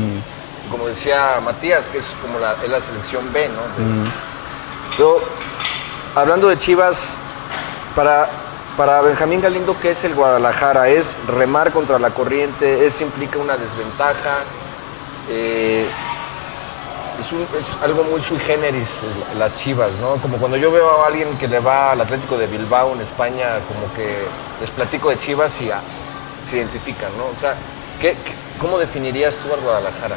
Como decía Matías, que es como es la selección B, ¿no? Pero, hablando de Chivas, para Benjamín Galindo, ¿qué es el Guadalajara? ¿Es remar contra la corriente? ¿Implica una desventaja? Es algo muy sui generis las Chivas, ¿no? Como cuando yo veo a alguien que le va al Atlético de Bilbao en España, como que les platico de Chivas y se identifican, ¿no? O sea, ¿cómo definirías tú al Guadalajara?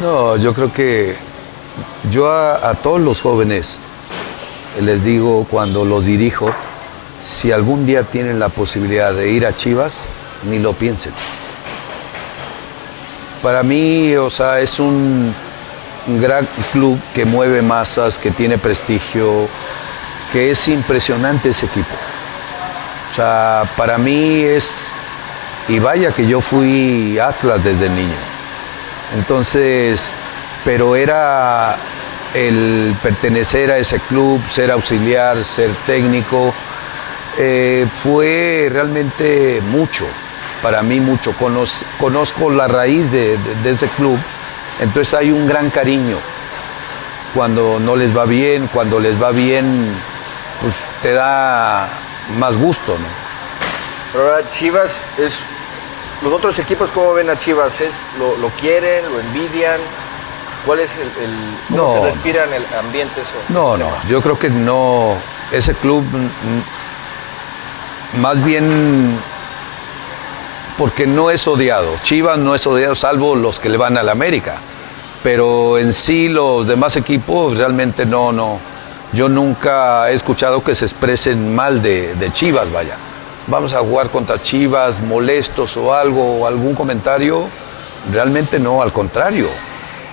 No, yo creo que yo a todos los jóvenes les digo cuando los dirijo, si algún día tienen la posibilidad de ir a Chivas, ni lo piensen. Para mí, o sea, es un gran club que mueve masas, que tiene prestigio, que es impresionante ese equipo. O sea, para mí y vaya que yo fui Atlas desde niño. Entonces, pero era el pertenecer a ese club, ser auxiliar, ser técnico, fue realmente mucho, para mí mucho. Conozco la raíz de ese club, entonces hay un gran cariño. Cuando no les va bien, cuando les va bien, pues te da más gusto, ¿no? Pero ahora Chivas los otros equipos, ¿cómo ven a Chivas? ¿Lo quieren, lo envidian? ¿Cuál es cómo se respira en el ambiente eso? No, yo creo que no, ese club más bien porque no es odiado. Chivas no es odiado, salvo los que le van al América. Pero en sí los demás equipos realmente no. Yo nunca he escuchado que se expresen mal de Chivas, vaya. Vamos a jugar contra Chivas, molestos o algo, o algún comentario. Realmente no, al contrario.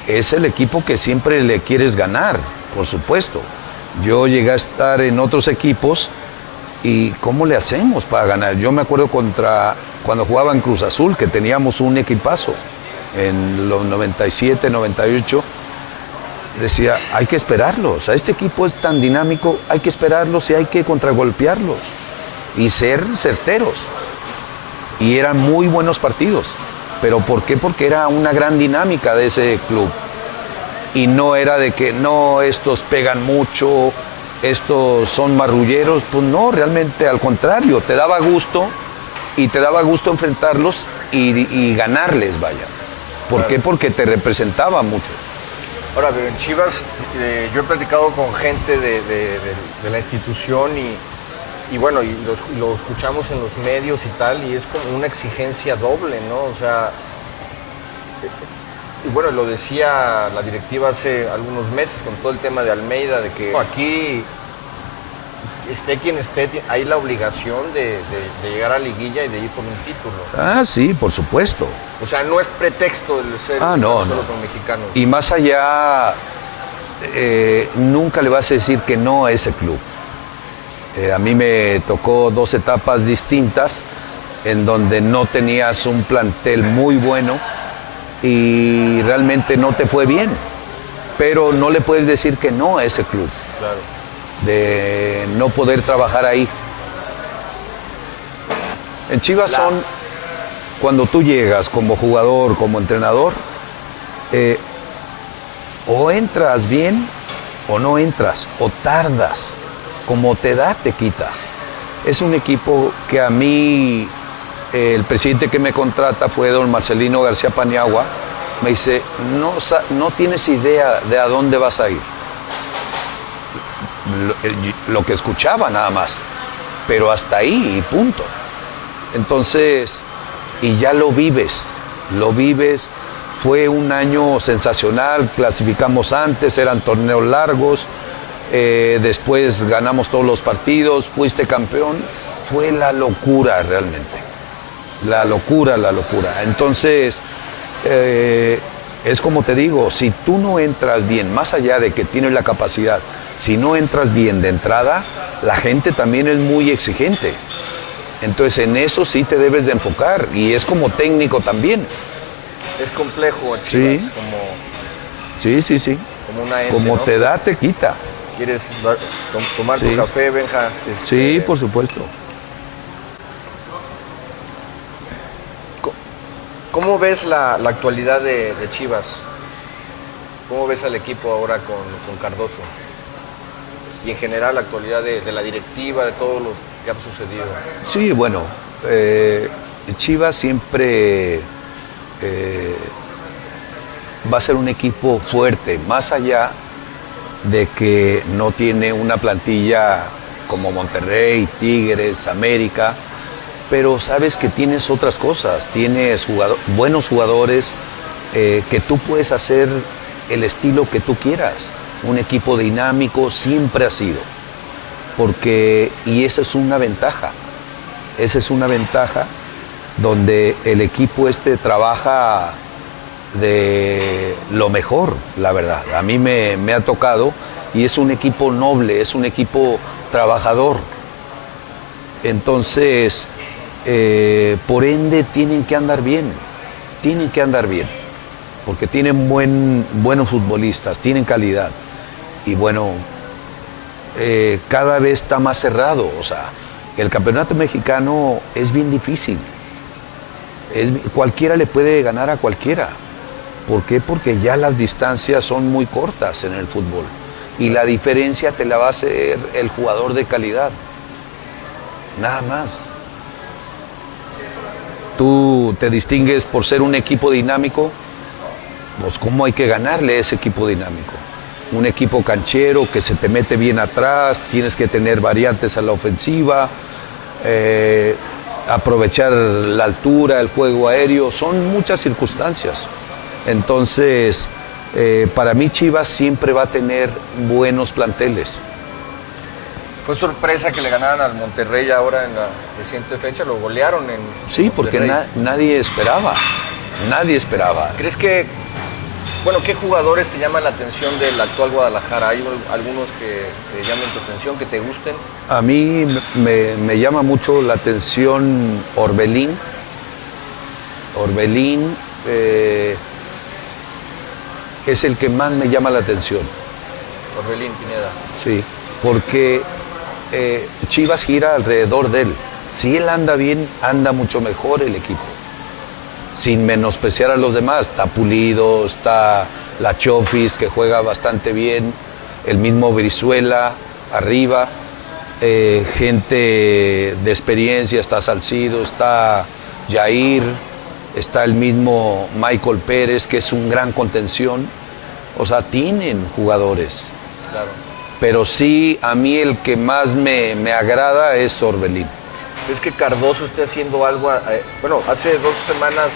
Es el equipo que siempre le quieres ganar, por supuesto. Yo llegué a estar en otros equipos y ¿cómo le hacemos para ganar? Yo me acuerdo cuando jugaba en Cruz Azul, que teníamos un equipazo en los 97, 98, decía, hay que esperarlos. Este equipo es tan dinámico, hay que esperarlos y hay que contragolpearlos y ser certeros. Y eran muy buenos partidos. ¿Pero por qué? Porque era una gran dinámica de ese club. Y no era de que, no, estos pegan mucho, estos son marrulleros. Pues no, realmente al contrario, te daba gusto enfrentarlos y ganarles, vaya. ¿Por qué? Porque te representaba mucho. Ahora, pero en Chivas yo he platicado con gente de la institución y bueno, y lo escuchamos en los medios y tal, y es como una exigencia doble, ¿no? O sea, y bueno, lo decía la directiva hace algunos meses con todo el tema de Almeida, de que aquí esté quien esté, hay la obligación de llegar a liguilla y de ir por un título. Ah, sí, por supuesto. O sea, no es pretexto el ser no, solo no. con mexicanos. Y más allá, nunca le vas a decir que no a ese club. A mí me tocó 2 etapas distintas en donde no tenías un plantel muy bueno y realmente no te fue bien. Pero no le puedes decir que no a ese club. Claro. De no poder trabajar ahí. En Chivas son, cuando tú llegas como jugador, como entrenador, o entras bien o no entras, o tardas. Como te da, te quita. Es un equipo que a mí, el presidente que me contrata fue don Marcelino García Paniagua, me dice, no tienes idea de a dónde vas a ir. Lo que escuchaba nada más, pero hasta ahí y punto. Entonces, y ya lo vives, fue un año sensacional, clasificamos antes, eran torneos largos, después ganamos todos los partidos, fuiste campeón, fue la locura realmente, la locura. Entonces, es como te digo, si tú no entras bien, más allá de que tienes la capacidad, si no entras bien de entrada, la gente también es muy exigente. Entonces en eso sí te debes de enfocar y es como técnico también. Es complejo, Chivas, sí. como una ente, como ¿no? te da, te quita. ¿Quieres tomar tu café, Benja? Sí, por supuesto. ¿Cómo ves la actualidad de Chivas? ¿Cómo ves al equipo ahora con Cardoso? Y en general la actualidad de la directiva, de todo lo que ha sucedido. Sí, bueno, Chivas siempre va a ser un equipo fuerte, más allá de que no tiene una plantilla como Monterrey, Tigres, América, pero sabes que tienes otras cosas, tienes buenos jugadores, que tú puedes hacer el estilo que tú quieras. Un equipo dinámico siempre ha sido, y esa es una ventaja, donde el equipo trabaja de lo mejor, la verdad. A mí me ha tocado y es un equipo noble, es un equipo trabajador. Entonces, por ende, tienen que andar bien, porque tienen buenos futbolistas, tienen calidad. Y bueno, cada vez está más cerrado. O sea, el campeonato mexicano es bien difícil. Cualquiera le puede ganar a cualquiera. ¿Por qué? Porque ya las distancias son muy cortas en el fútbol. Y la diferencia te la va a hacer el jugador de calidad. Nada más. Tú te distingues por ser un equipo dinámico. Pues ¿cómo hay que ganarle a ese equipo dinámico? Un equipo canchero que se te mete bien atrás, tienes que tener variantes a la ofensiva, aprovechar la altura, el juego aéreo, son muchas circunstancias. Entonces, para mí Chivas siempre va a tener buenos planteles. Fue sorpresa que le ganaran al Monterrey ahora en la reciente fecha, lo golearon en Sí, porque nadie esperaba. ¿Crees que, qué jugadores te llaman la atención del actual Guadalajara? ¿Hay algunos que te llamen tu atención, que te gusten? A mí me llama mucho la atención Orbelín. Es el que más me llama la atención. Orbelín Pineda. Sí, porque Chivas gira alrededor de él. Si él anda bien, anda mucho mejor el equipo. Sin menospreciar a los demás. Está Pulido, está la Chofis, que juega bastante bien, el mismo Brizuela. arriba, gente de experiencia, está Salcido, está Jair, está el mismo Michael Pérez, que es un gran contención. O sea, tienen jugadores. Claro. Pero sí, a mí el que más me agrada es Orbelín. ¿Es que Cardoso esté haciendo algo? Bueno, hace 2 semanas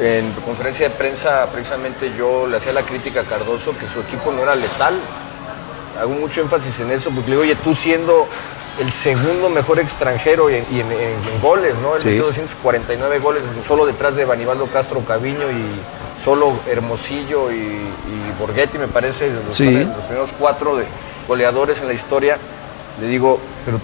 en conferencia de prensa precisamente yo le hacía la crítica a Cardoso que su equipo no era letal. Hago mucho énfasis en eso porque le digo, oye, tú siendo el segundo mejor extranjero y en goles, ¿no? Él metió 249 goles, solo detrás de Banibaldo Castro Caviño y solo Hermosillo y Borghetti, me parece, los primeros 4 goleadores en la historia. Le digo, pero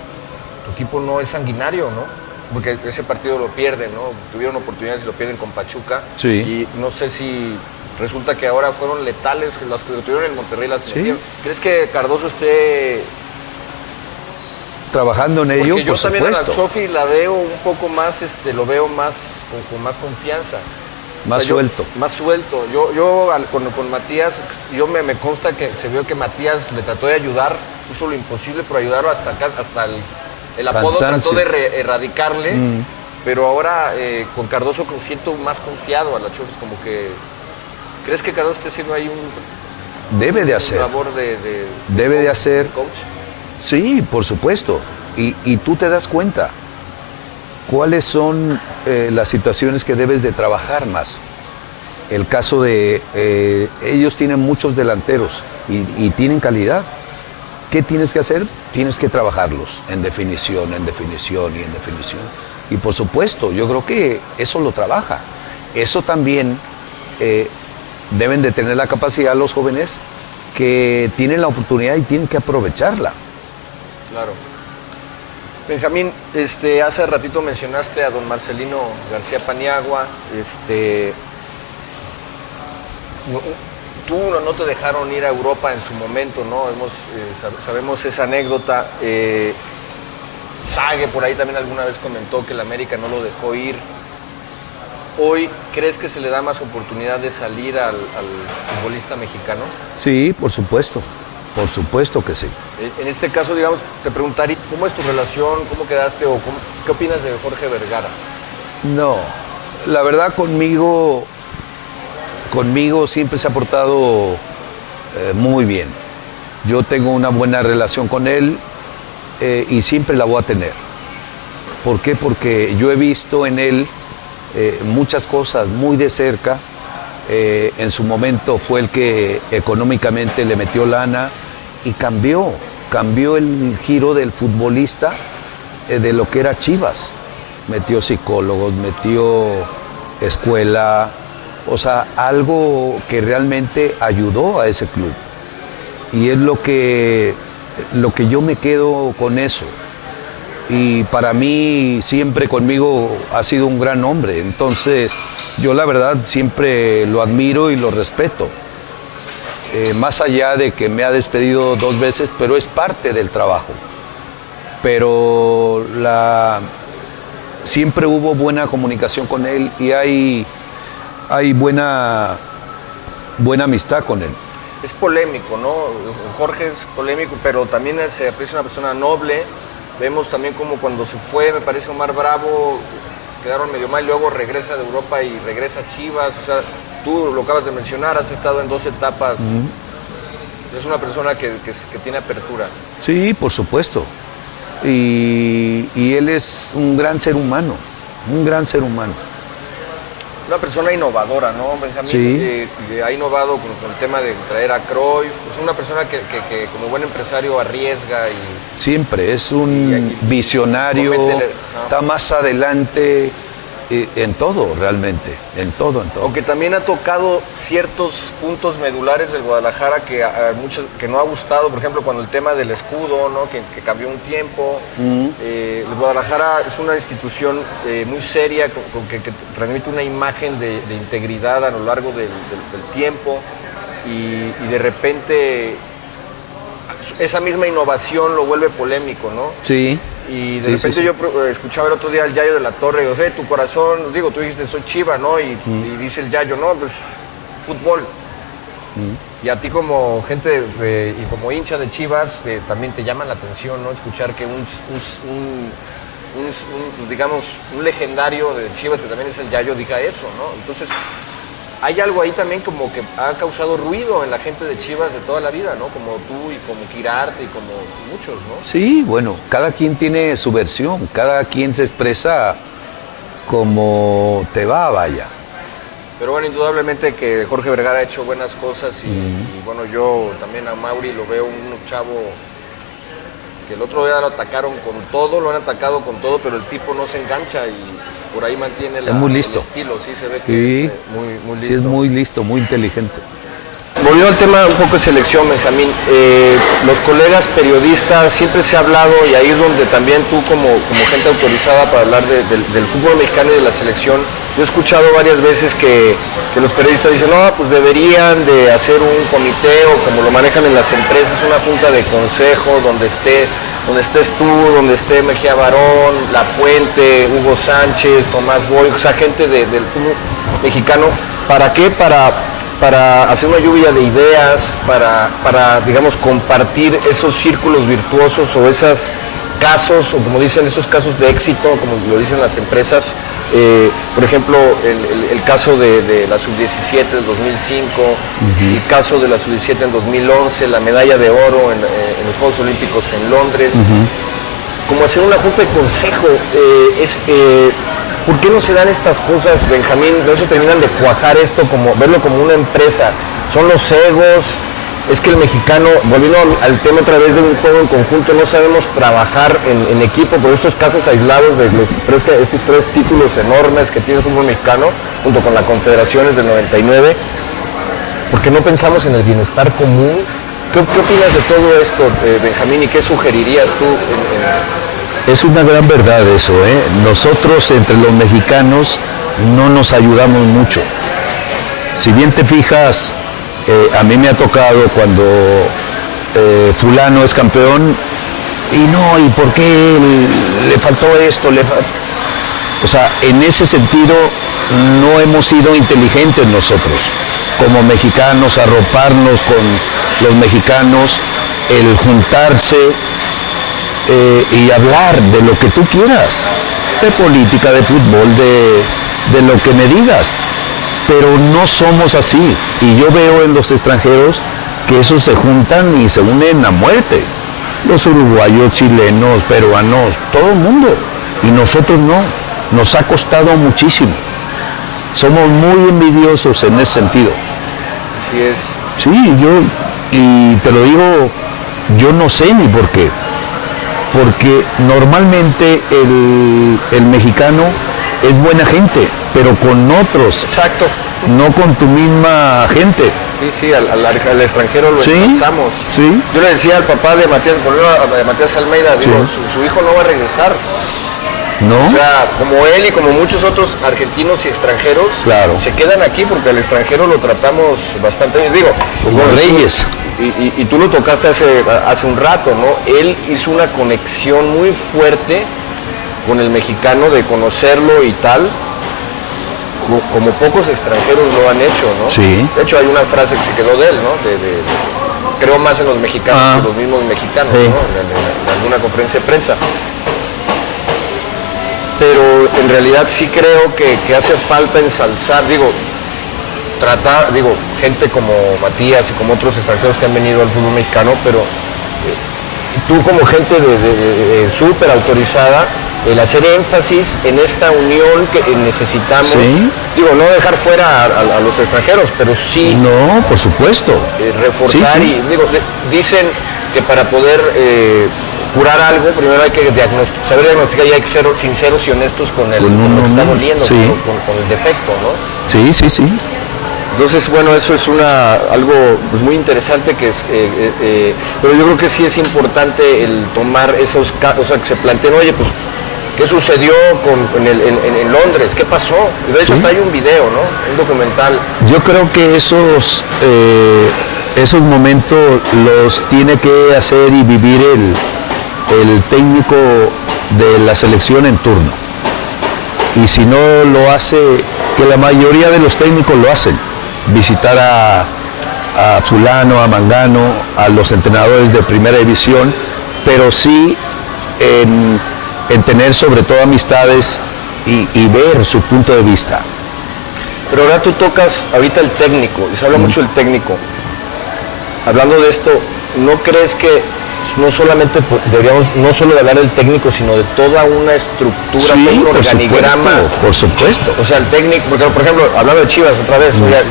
tu equipo no es sanguinario, ¿no? Porque ese partido lo pierden, ¿no? Tuvieron oportunidades y lo pierden con Pachuca. Sí. Y no sé si resulta que ahora fueron letales, las que lo tuvieron en Monterrey las metieron. ¿Crees que Cardoso esté trabajando en ello? Porque yo también a la Chofi la veo un poco más, lo veo más con más confianza. Más suelto. Más suelto. Con Matías, me consta que se vio que Matías le trató de ayudar, puso lo imposible por ayudarlo hasta acá, hasta el apodo trató de erradicarle, pero ahora con Cardoso siento más confiado a la Chofi, como que... ¿Crees que Cardoso esté haciendo ahí Debe de hacer. labor Debe de hacer. coach? Sí, por supuesto. Y tú te das cuenta cuáles son las situaciones que debes de trabajar más. El caso de ellos tienen muchos delanteros y tienen calidad. ¿Qué tienes que hacer? Tienes que trabajarlos en definición. Y por supuesto, yo creo que eso lo trabaja. Eso también deben de tener la capacidad los jóvenes que tienen la oportunidad y tienen que aprovecharla. Claro. Benjamín, hace ratito mencionaste a don Marcelino García Paniagua. Tú no te dejaron ir a Europa en su momento, ¿no? Sabemos esa anécdota. Sague por ahí también alguna vez comentó que el América no lo dejó ir. ¿Hoy crees que se le da más oportunidad de salir al futbolista mexicano? Sí, por supuesto que sí. En este caso, digamos, te preguntaría, ¿cómo es tu relación? ¿Cómo quedaste? ¿O qué opinas de Jorge Vergara? No, la verdad conmigo siempre se ha portado muy bien. Yo tengo una buena relación con él y siempre la voy a tener. ¿Por qué? Porque yo he visto en él muchas cosas muy de cerca. En su momento fue el que económicamente le metió lana y cambió el giro del futbolista de lo que era Chivas. Metió psicólogos, metió escuela, o sea, algo que realmente ayudó a ese club. Y es lo que yo me quedo con eso. Y para mí siempre conmigo ha sido un gran hombre. Entonces yo la verdad siempre lo admiro y lo respeto. Más allá de que me ha despedido 2 veces, pero es parte del trabajo. Pero siempre hubo buena comunicación con él y hay buena amistad con él. Es polémico, ¿no? Jorge es polémico, pero también se aprecia una persona noble. Vemos también como cuando se fue, me parece, Omar Bravo, quedaron medio mal, luego regresa de Europa y regresa a Chivas. O sea, tú lo acabas de mencionar, has estado en 2 etapas. Es una persona que tiene apertura. Sí, por supuesto. Y él es un gran ser humano, Una persona innovadora, ¿no, Benjamín? Sí. Ha innovado con el tema de traer a Cruyff. Es una persona que como buen empresario arriesga y... Siempre, es un visionario, está más adelante en todo realmente, en todo. Aunque también ha tocado ciertos puntos medulares del Guadalajara que a muchos que no ha gustado, por ejemplo, cuando el tema del escudo, ¿no? que cambió un tiempo. El Guadalajara es una institución muy seria, que transmite una imagen de integridad a lo largo del tiempo y de repente esa misma innovación lo vuelve polémico, ¿no? Sí. Y de repente yo escuchaba el otro día al Yayo de la Torre y digo, tu corazón, tú dijiste soy Chiva, ¿no? Y dice el Yayo, no, pues fútbol. Y a ti como gente y como hincha de Chivas, también te llama la atención, ¿no? Escuchar que digamos, un legendario de Chivas, que también es el Yayo, diga eso, ¿no? Entonces, hay algo ahí también como que ha causado ruido en la gente de Chivas de toda la vida, ¿no? Como tú y como Quirarte y como muchos, ¿no? Sí, bueno, cada quien tiene su versión, cada quien se expresa como te va, vaya. Pero bueno, indudablemente que Jorge Vergara ha hecho buenas cosas y bueno, yo también a Mauri lo veo un chavo que el otro día lo atacaron con todo, lo han atacado con todo, pero el tipo no se engancha y por ahí mantiene es muy listo. el estilo, sí, se ve que sí, es muy listo. Sí, es muy listo, muy inteligente. Volviendo al tema un poco de selección, Benjamín, los colegas periodistas, siempre se ha hablado, y ahí es donde también tú como gente autorizada para hablar del fútbol mexicano y de la selección, yo he escuchado varias veces que los periodistas dicen, no, pues deberían de hacer un comité o como lo manejan en las empresas, una junta de consejo donde estés tú, donde esté Mejía Barón, La Puente, Hugo Sánchez, Tomás Boy, o sea, gente del fútbol mexicano. ¿Para qué? Para hacer una lluvia de ideas, para digamos, compartir esos círculos virtuosos o esos casos, o como dicen, esos casos de éxito, como lo dicen las empresas. Por ejemplo, el caso de la Sub-17 del 2005, el caso de la Sub-17 en 2011, la medalla de oro en los Juegos Olímpicos en Londres. Como hacer una junta de consejo, ¿por qué no se dan estas cosas, Benjamín? De eso terminan de cuajar esto, verlo como una empresa. Son los egos, es que el mexicano, volviendo al tema otra vez de un juego en conjunto, no sabemos trabajar en equipo por estos casos aislados de estos tres títulos enormes que tiene el fútbol mexicano, junto con la Confederaciones del 99, porque no pensamos en el bienestar común. ¿Qué opinas de todo esto, Benjamín, y qué sugerirías tú Es una gran verdad eso, ¿eh? Nosotros entre los mexicanos no nos ayudamos mucho. Si bien te fijas, a mí me ha tocado cuando fulano es campeón, ¿y por qué le faltó esto? O sea, en ese sentido no hemos sido inteligentes nosotros, como mexicanos, arroparnos con los mexicanos, el juntarse y hablar de lo que tú quieras, de política, de fútbol, de lo que me digas, pero no somos así, y yo veo en los extranjeros que esos se juntan y se unen a muerte, los uruguayos, chilenos, peruanos, todo el mundo, y nosotros no, nos ha costado muchísimo, somos muy envidiosos en ese sentido. Así es. Sí, y te lo digo, yo no sé ni por qué. Porque normalmente el mexicano es buena gente, pero con otros. Exacto. No con tu misma gente. Sí, al extranjero lo ensalzamos. Sí. Yo le decía al papá de Matías Almeida, digo, su hijo no va a regresar. ¿No? O sea, como él y como muchos otros argentinos y extranjeros, claro, se quedan aquí porque al extranjero lo tratamos bastante bien. Digo, como reyes. Y tú lo tocaste hace un rato, ¿no? Él hizo una conexión muy fuerte con el mexicano de conocerlo y tal, como pocos extranjeros lo han hecho, ¿no? Sí. De hecho, hay una frase que se quedó de él, ¿no? Creo más en los mexicanos que los mismos mexicanos, sí, ¿no? En alguna conferencia de prensa. Pero en realidad sí creo que hace falta ensalzar, gente como Matías y como otros extranjeros que han venido al fútbol mexicano, pero tú como gente súper autorizada, el hacer énfasis en esta unión que necesitamos, ¿sí? No dejar fuera a los extranjeros, pero sí... No, por supuesto. Reforzar sí. Dicen que para poder curar algo, primero hay que saber diagnosticar y hay que ser sinceros y honestos con lo que está doliendo, sí, con el defecto, ¿no? Sí. Entonces, bueno, eso es algo pues, muy interesante pero yo creo que sí es importante el tomar esos casos, o sea, que se planteen, oye, pues, ¿qué sucedió en Londres? ¿Qué pasó? Y de hecho hasta hay un video, ¿no? Un documental. Yo creo que esos momentos los tiene que hacer y vivir el técnico de la selección en turno. Y si no lo hace, que la mayoría de los técnicos lo hacen, visitar a fulano, a mangano, a los entrenadores de primera división, pero sí en tener sobre todo amistades y ver su punto de vista. Pero ahora tú tocas ahorita el técnico, y se habla mucho del técnico. Hablando de esto, ¿no crees que no solamente deberíamos, no solo de hablar del técnico, sino de toda una estructura, sí, un organigrama? Por supuesto. O sea, el técnico, porque por ejemplo, hablando de Chivas otra vez, o sea,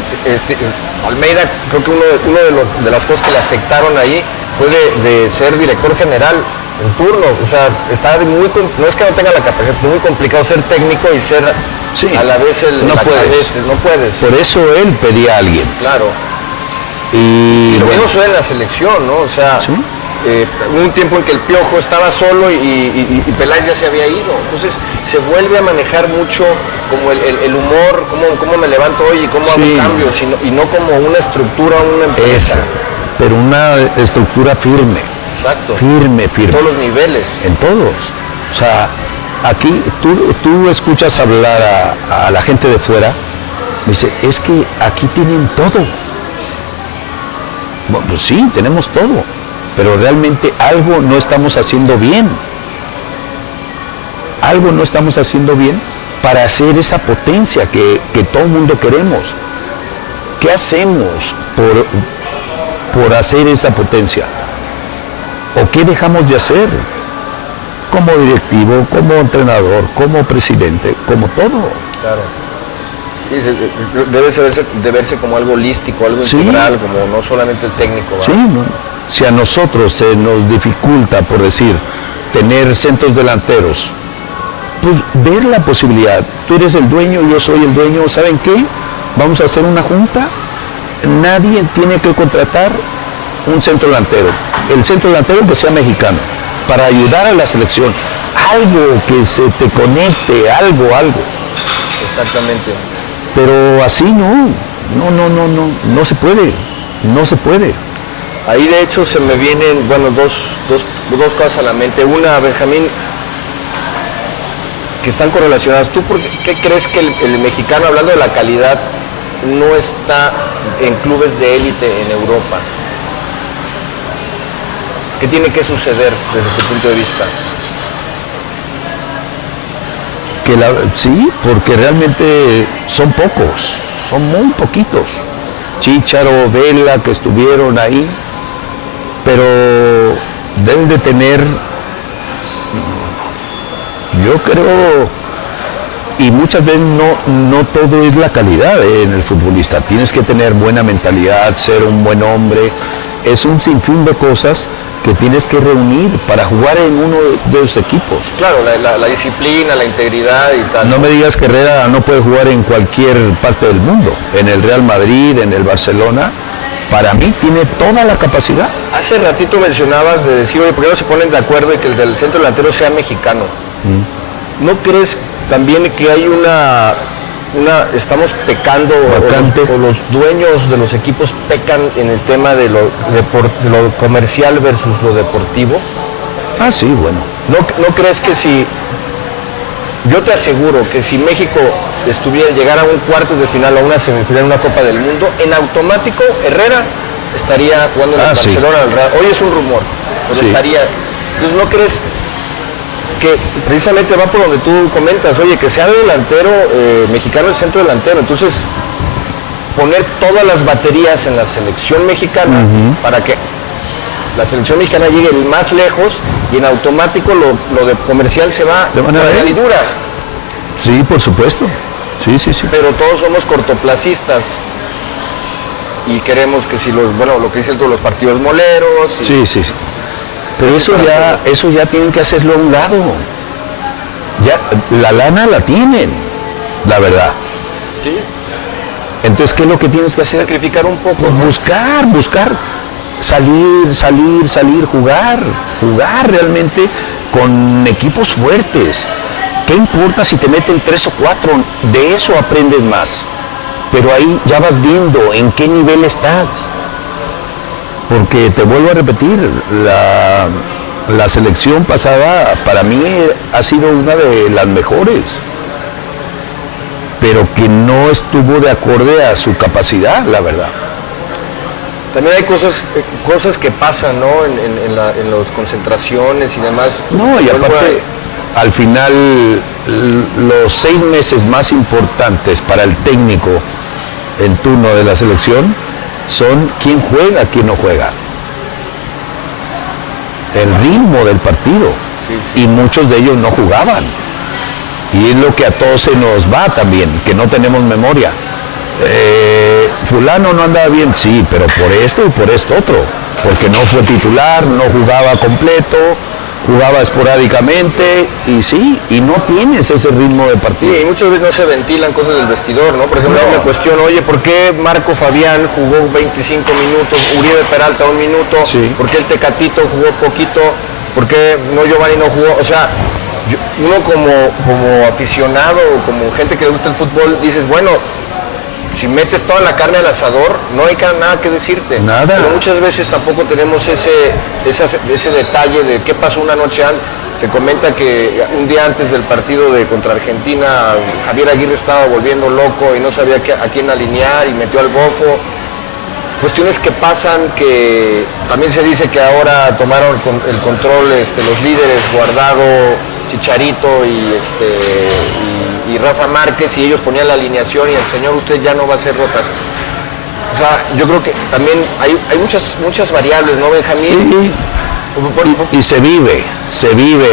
Almeida, creo que uno de las cosas que le afectaron ahí fue de ser director general en turno. O sea, está muy, no es que no tenga la capacidad, es muy complicado ser técnico y ser a la vez no puedes. Por eso él pedía a alguien. Claro. Y lo mismo sucede en la selección, ¿no? O sea, ¿sí? Hubo un tiempo en que el Piojo estaba solo y Peláez ya se había ido. Entonces se vuelve a manejar mucho como el humor, cómo me levanto hoy y cómo hago cambios, y no como una estructura, una empresa. Pero una estructura firme. Exacto. Firme. En todos los niveles. En todos. O sea, aquí tú escuchas hablar a la gente de fuera, dice, es que aquí tienen todo. Bueno, pues sí, tenemos todo. Pero realmente algo no estamos haciendo bien. Algo no estamos haciendo bien para hacer esa potencia que todo el mundo queremos. ¿Qué hacemos por hacer esa potencia? ¿O qué dejamos de hacer? Como directivo, como entrenador, como presidente, como todo. Claro. Sí, debe verse como algo holístico, algo integral, como no solamente el técnico. ¿Va? Sí, no. Si a nosotros se nos dificulta, por decir, tener centros delanteros, pues ver la posibilidad. Tú eres el dueño, yo soy el dueño, ¿saben qué? Vamos a hacer una junta, nadie tiene que contratar un centro delantero. El centro delantero que sea mexicano, para ayudar a la selección. Algo que se te conecte, algo. Exactamente. Pero así no se puede. Ahí de hecho se me vienen, bueno, dos cosas a la mente. Una, Benjamín, que están correlacionadas. ¿Tú por qué crees que el mexicano, hablando de la calidad, no está en clubes de élite en Europa? ¿Qué tiene que suceder desde tu punto de vista? Sí, porque realmente son pocos, son muy poquitos. Chícharo, Vela, que estuvieron ahí, pero deben de tener, yo creo, y muchas veces no todo es la calidad en el futbolista. Tienes que tener buena mentalidad, ser un buen hombre, es un sinfín de cosas que tienes que reunir para jugar en uno de los equipos. Claro, la disciplina, la integridad y tal. No me digas que Herrera no puede jugar en cualquier parte del mundo, en el Real Madrid, en el Barcelona. Para mí tiene toda la capacidad. Hace ratito mencionabas de decir, oye, ¿por qué no se ponen de acuerdo y que el del centro delantero sea mexicano? ¿No crees también que hay estamos pecando o los dueños de los equipos pecan en el tema de lo comercial versus lo deportivo? Ah, sí, bueno. ¿No crees que si, yo te aseguro que si México llegara a un cuartos de final o a una semifinal en una Copa del Mundo, en automático Herrera estaría jugando en el Barcelona? Hoy es un rumor, pero estaría. Entonces, ¿no crees que precisamente va por donde tú comentas, oye, que sea delantero mexicano, el centro delantero? Entonces, poner todas las baterías en la selección mexicana para que la selección mexicana llegue más lejos y en automático lo de comercial se va de manera dura. Sí, por supuesto. Sí. Pero todos somos cortoplacistas y queremos que si lo que dicen todos los partidos moleros. Sí. Pero eso ya tienen que hacerlo a un lado. Ya, la lana la tienen, la verdad. Sí. Entonces, ¿qué es lo que tienes que hacer? Sacrificar un poco. Pues buscar, salir, jugar realmente con equipos fuertes. ¿Qué importa si te meten 3 o 4? De eso aprendes más. Pero ahí ya vas viendo en qué nivel estás. Porque te vuelvo a repetir, la selección pasada para mí ha sido una de las mejores, pero que no estuvo de acorde a su capacidad, la verdad. También hay cosas que pasan, ¿no? En las concentraciones y demás. No, y aparte, al final, los 6 meses más importantes para el técnico en turno de la selección son quién juega, quién no juega. El ritmo del partido. Sí. Y muchos de ellos no jugaban. Y es lo que a todos se nos va también, que no tenemos memoria. Fulano no andaba bien, sí, pero por esto y por esto otro, porque no fue titular, no jugaba completo, jugaba esporádicamente y sí, y no tienes ese ritmo de partido. Sí, y muchas veces no se ventilan cosas del vestidor, ¿no? Por ejemplo, me cuestiono, oye, ¿por qué Marco Fabián jugó 25 minutos, Uribe Peralta 1 minuto? Sí. ¿Por qué el Tecatito jugó poquito? ¿Por qué no Giovanni no jugó? O sea, uno como aficionado, como gente que le gusta el fútbol, dices, bueno, si metes toda la carne al asador, no hay nada que decirte. Nada. Pero muchas veces tampoco tenemos ese detalle de qué pasó una noche antes. Se comenta que un día antes del partido contra Argentina, Javier Aguirre estaba volviendo loco y no sabía a quién alinear y metió al Bofo. Cuestiones que pasan, que también se dice que ahora tomaron el control los líderes, Guardado, Chicharito y Rafa Márquez, y ellos ponían la alineación y el señor, usted ya no va a hacer rotas. O sea, yo creo que también hay muchas variables, ¿no, Benjamín? Sí. Y se vive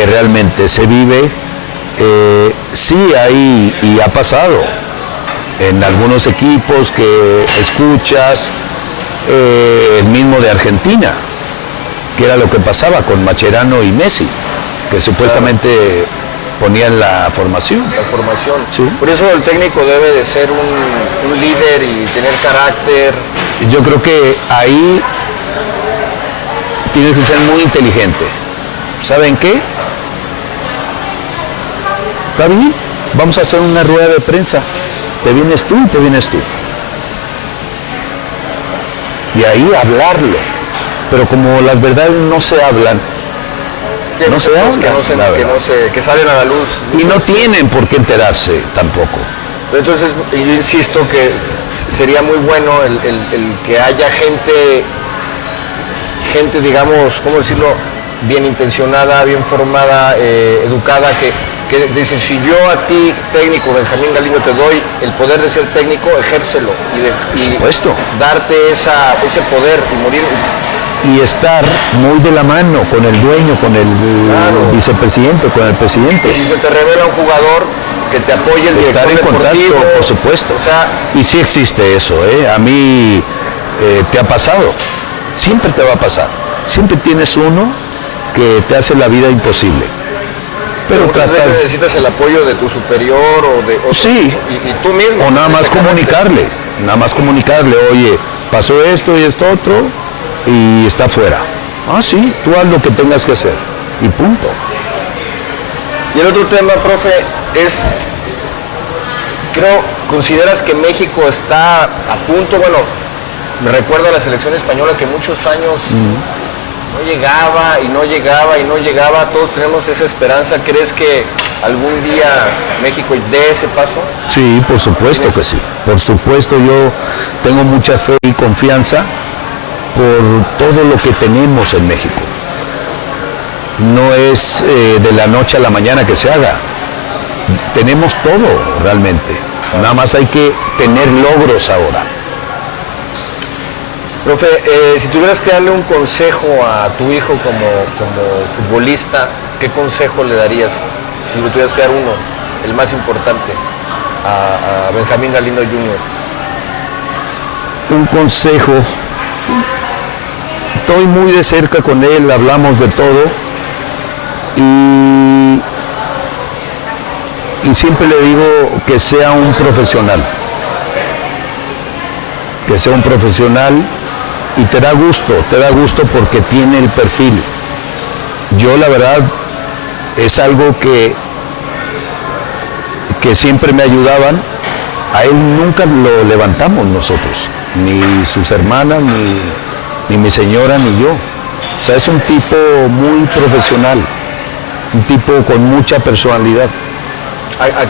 realmente, se vive. Sí hay, y ha pasado en algunos equipos que escuchas, el mismo de Argentina, que era lo que pasaba con Mascherano y Messi, que supuestamente ponían la formación. La formación. Sí. Por eso el técnico debe de ser un líder y tener carácter. Yo creo que ahí tienes que ser muy inteligente. ¿Saben qué? Está bien, vamos a hacer una rueda de prensa. Te vienes tú y te vienes tú. Y ahí hablarlo. Pero como las verdades no se hablan, que salen a la luz. Y no tienen por qué enterarse tampoco. Entonces, yo insisto que sería muy bueno el que haya gente, digamos, ¿cómo decirlo?, bien intencionada, bien formada, educada, que dice, si yo a ti, técnico, Benjamín Galindo, te doy el poder de ser técnico, ejércelo y darte ese poder y morir. Y estar muy de la mano con el dueño, con el vicepresidente, con el presidente. Y si se te revela un jugador, que te apoye el director estar en deportivo, contacto, por supuesto. O sea, y sí existe eso, a mí te ha pasado, siempre te va a pasar. Siempre tienes uno que te hace la vida imposible. Pero muchas veces necesitas el apoyo de tu superior sí, y tú mismo. O nada más comunicarle, oye, pasó esto y esto otro y está fuera. Ah, sí, tú haz lo que tengas que hacer y punto. Y el otro tema, profe, es, ¿consideras que México está a punto? Bueno, me recuerdo a la selección española que muchos años no llegaba y no llegaba y no llegaba, todos tenemos esa esperanza. ¿Crees que algún día México dé ese paso? Sí, por supuesto que sí. Por supuesto, yo tengo mucha fe y confianza por todo lo que tenemos en México. No es de la noche a la mañana que se haga. Tenemos todo realmente. Nada más hay que tener logros ahora. Profe, si tuvieras que darle un consejo a tu hijo como futbolista, ¿qué consejo le darías? Si le tuvieras que dar uno, el más importante, a Benjamín Galindo Jr. Un consejo. Estoy muy de cerca con él, hablamos de todo y siempre le digo que sea un profesional. Que sea un profesional. Y te da gusto porque tiene el perfil. Yo la verdad es algo que siempre me ayudaban. A él nunca lo levantamos nosotros, ni sus hermanas, ni mi señora, ni yo. O sea, es un tipo muy profesional, un tipo con mucha personalidad.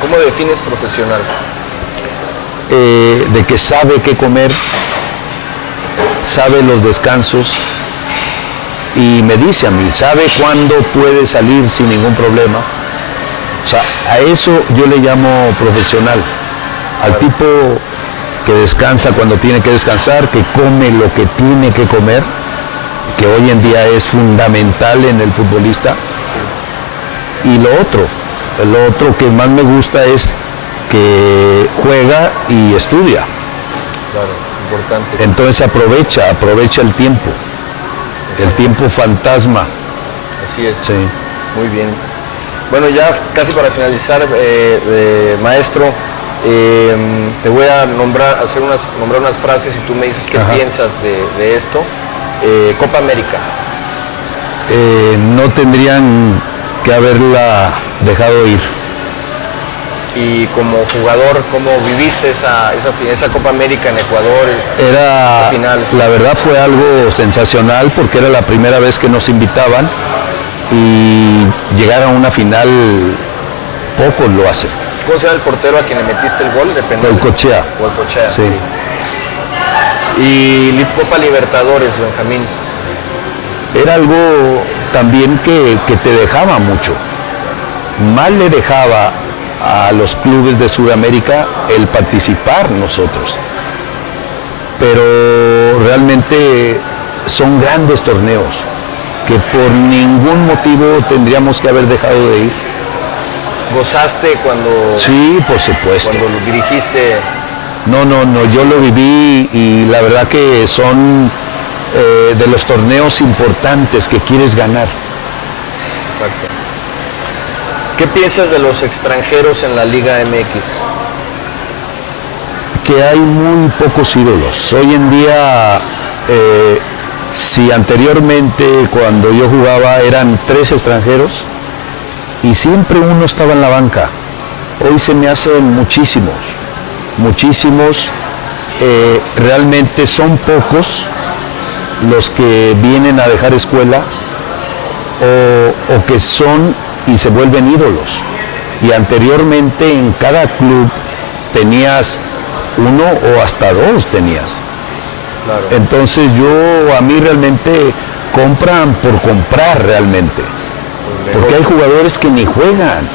¿Cómo defines profesional? De que sabe qué comer, sabe los descansos y me dice a mí, sabe cuándo puede salir sin ningún problema. O sea, a eso yo le llamo profesional, al tipo que descansa cuando tiene que descansar, que come lo que tiene que comer, que hoy en día es fundamental en el futbolista. Y lo otro que más me gusta es que juega y estudia. Claro, importante. Entonces aprovecha el tiempo. El tiempo fantasma. Así es. Sí. Muy bien. Bueno, ya casi para finalizar, maestro, te voy a nombrar unas frases y tú me dices qué piensas de esto. Copa América. No tendrían que haberla dejado ir. Y como jugador, ¿cómo viviste esa Copa América en Ecuador? Era, la verdad fue algo sensacional porque era la primera vez que nos invitaban y llegar a una final pocos lo hacen. ¿Cómo se llama el portero a quien le metiste el gol? Goicoechea. Goicoechea. Sí. Y Copa Libertadores, Benjamín. Era algo también que te dejaba mucho. Mal le dejaba a los clubes de Sudamérica el participar nosotros. Pero realmente son grandes torneos que por ningún motivo tendríamos que haber dejado de ir. ¿Gozaste cuando...? Sí, por supuesto. Cuando lo dirigiste. No, yo lo viví y la verdad que son de los torneos importantes que quieres ganar. Exacto. ¿Qué piensas de los extranjeros en la Liga MX? Que hay muy pocos ídolos. Hoy en día, si anteriormente cuando yo jugaba eran 3 extranjeros y siempre uno estaba en la banca, hoy se me hacen muchísimos. Realmente son pocos los que vienen a dejar escuela o que son y se vuelven ídolos. Y anteriormente en cada club tenías 1 o hasta 2 tenías. Claro. Entonces a mí realmente compran por comprar realmente. Porque hay jugadores que ni juegan.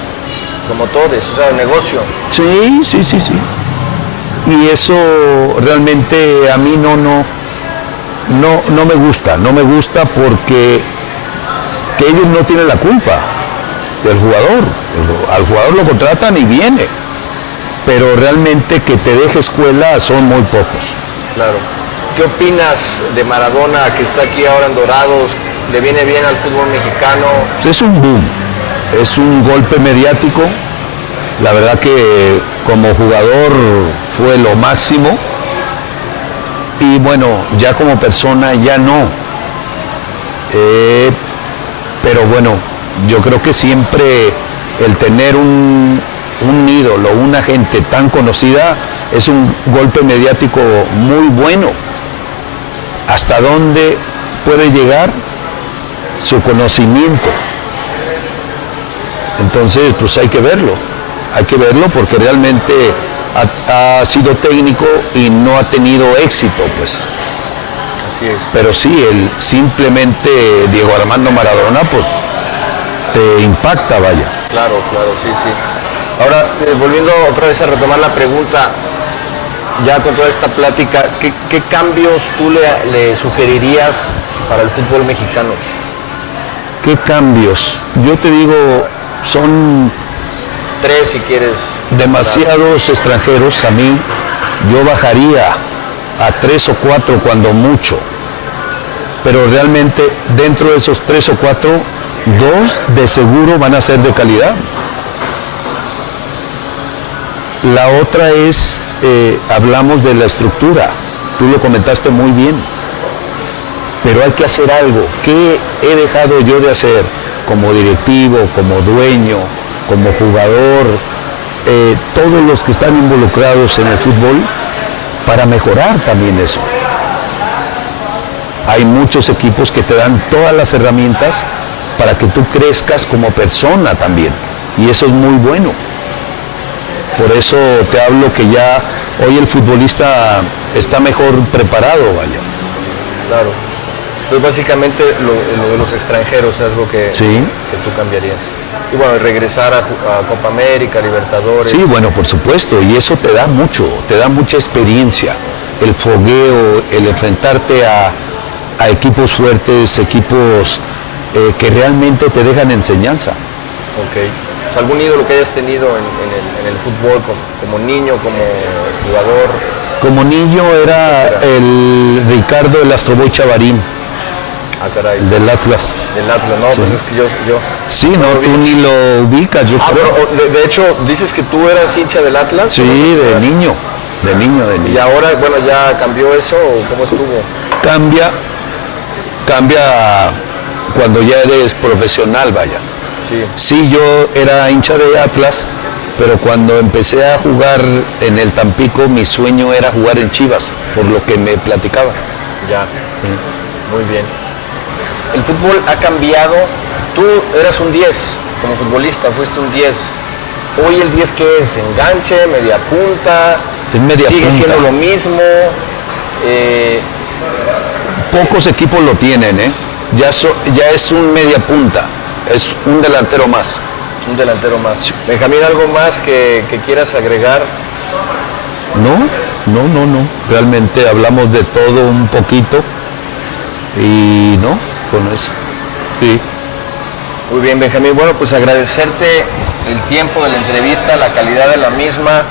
Como todos, o sea, el negocio. Sí. Y eso realmente a mí no me gusta porque que ellos no tienen la culpa del jugador. Al jugador lo contratan y viene. Pero realmente que te deje escuela son muy pocos. Claro. ¿Qué opinas de Maradona, que está aquí ahora en Dorados? ¿Le viene bien al fútbol mexicano? Es un boom, es un golpe mediático. La verdad que como jugador fue lo máximo. Y bueno, ya como persona ya no. Pero bueno, yo creo que siempre el tener un ídolo, una gente tan conocida, es un golpe mediático muy bueno. ¿Hasta dónde puede llegar su conocimiento? Entonces, pues hay que verlo porque realmente ha sido técnico y no ha tenido éxito, pues. Así es. Pero sí, simplemente Diego Armando Maradona, pues, te impacta, vaya. Claro, sí. Ahora, volviendo otra vez a retomar la pregunta, ya con toda esta plática, ¿qué cambios tú le sugerirías para el fútbol mexicano? ¿Qué cambios? Yo te digo, son 3 si quieres. Demasiados extranjeros. A mí, yo bajaría a 3 o 4 cuando mucho. Pero realmente dentro de esos 3 o 4, 2 de seguro van a ser de calidad. La otra es, hablamos de la estructura, tú lo comentaste muy bien, pero hay que hacer algo. ¿Qué he dejado yo de hacer como directivo, como dueño, como jugador, todos los que están involucrados en el fútbol, para mejorar también eso? Hay muchos equipos que te dan todas las herramientas para que tú crezcas como persona también, y eso es muy bueno. Por eso te hablo que ya hoy el futbolista está mejor preparado, vaya. Claro. Entonces básicamente lo de los extranjeros es algo que tú cambiarías. Y bueno, regresar a Copa América, Libertadores. Sí, bueno, por supuesto, y eso te da mucha experiencia, el fogueo, el enfrentarte a equipos fuertes, equipos que realmente te dejan enseñanza. Ok. O sea, ¿algún ídolo que hayas tenido en el fútbol como niño, como jugador? Como niño era el Ricardo El Astroboy Chavarín. Ah, caray. El del Atlas. Del Atlas, no, pues es que yo... Sí, no, tú ni lo ubicas, yo creo. Pero de hecho, dices que tú eras hincha del Atlas. Sí, de niño. Y ahora, bueno, ¿ya cambió eso o cómo estuvo? Cambia cuando ya eres profesional, vaya. Sí, yo era hincha de Atlas, pero cuando empecé a jugar en el Tampico, mi sueño era jugar en Chivas, por lo que me platicaba. Ya, sí. Muy bien. El fútbol ha cambiado. Tú eras un 10, como futbolista, fuiste un 10. Hoy el 10, ¿qué es? ¿Enganche, media punta? Es media ¿Sigue punta. siendo lo mismo? Pocos equipos lo tienen, ¿eh? Ya es un media punta, es un delantero más. Un delantero más. Sí. Benjamín, ¿algo más que quieras agregar? No. Realmente hablamos de todo un poquito y no, con eso. Sí. Muy bien, Benjamín. Bueno, pues agradecerte el tiempo de la entrevista, la calidad de la misma.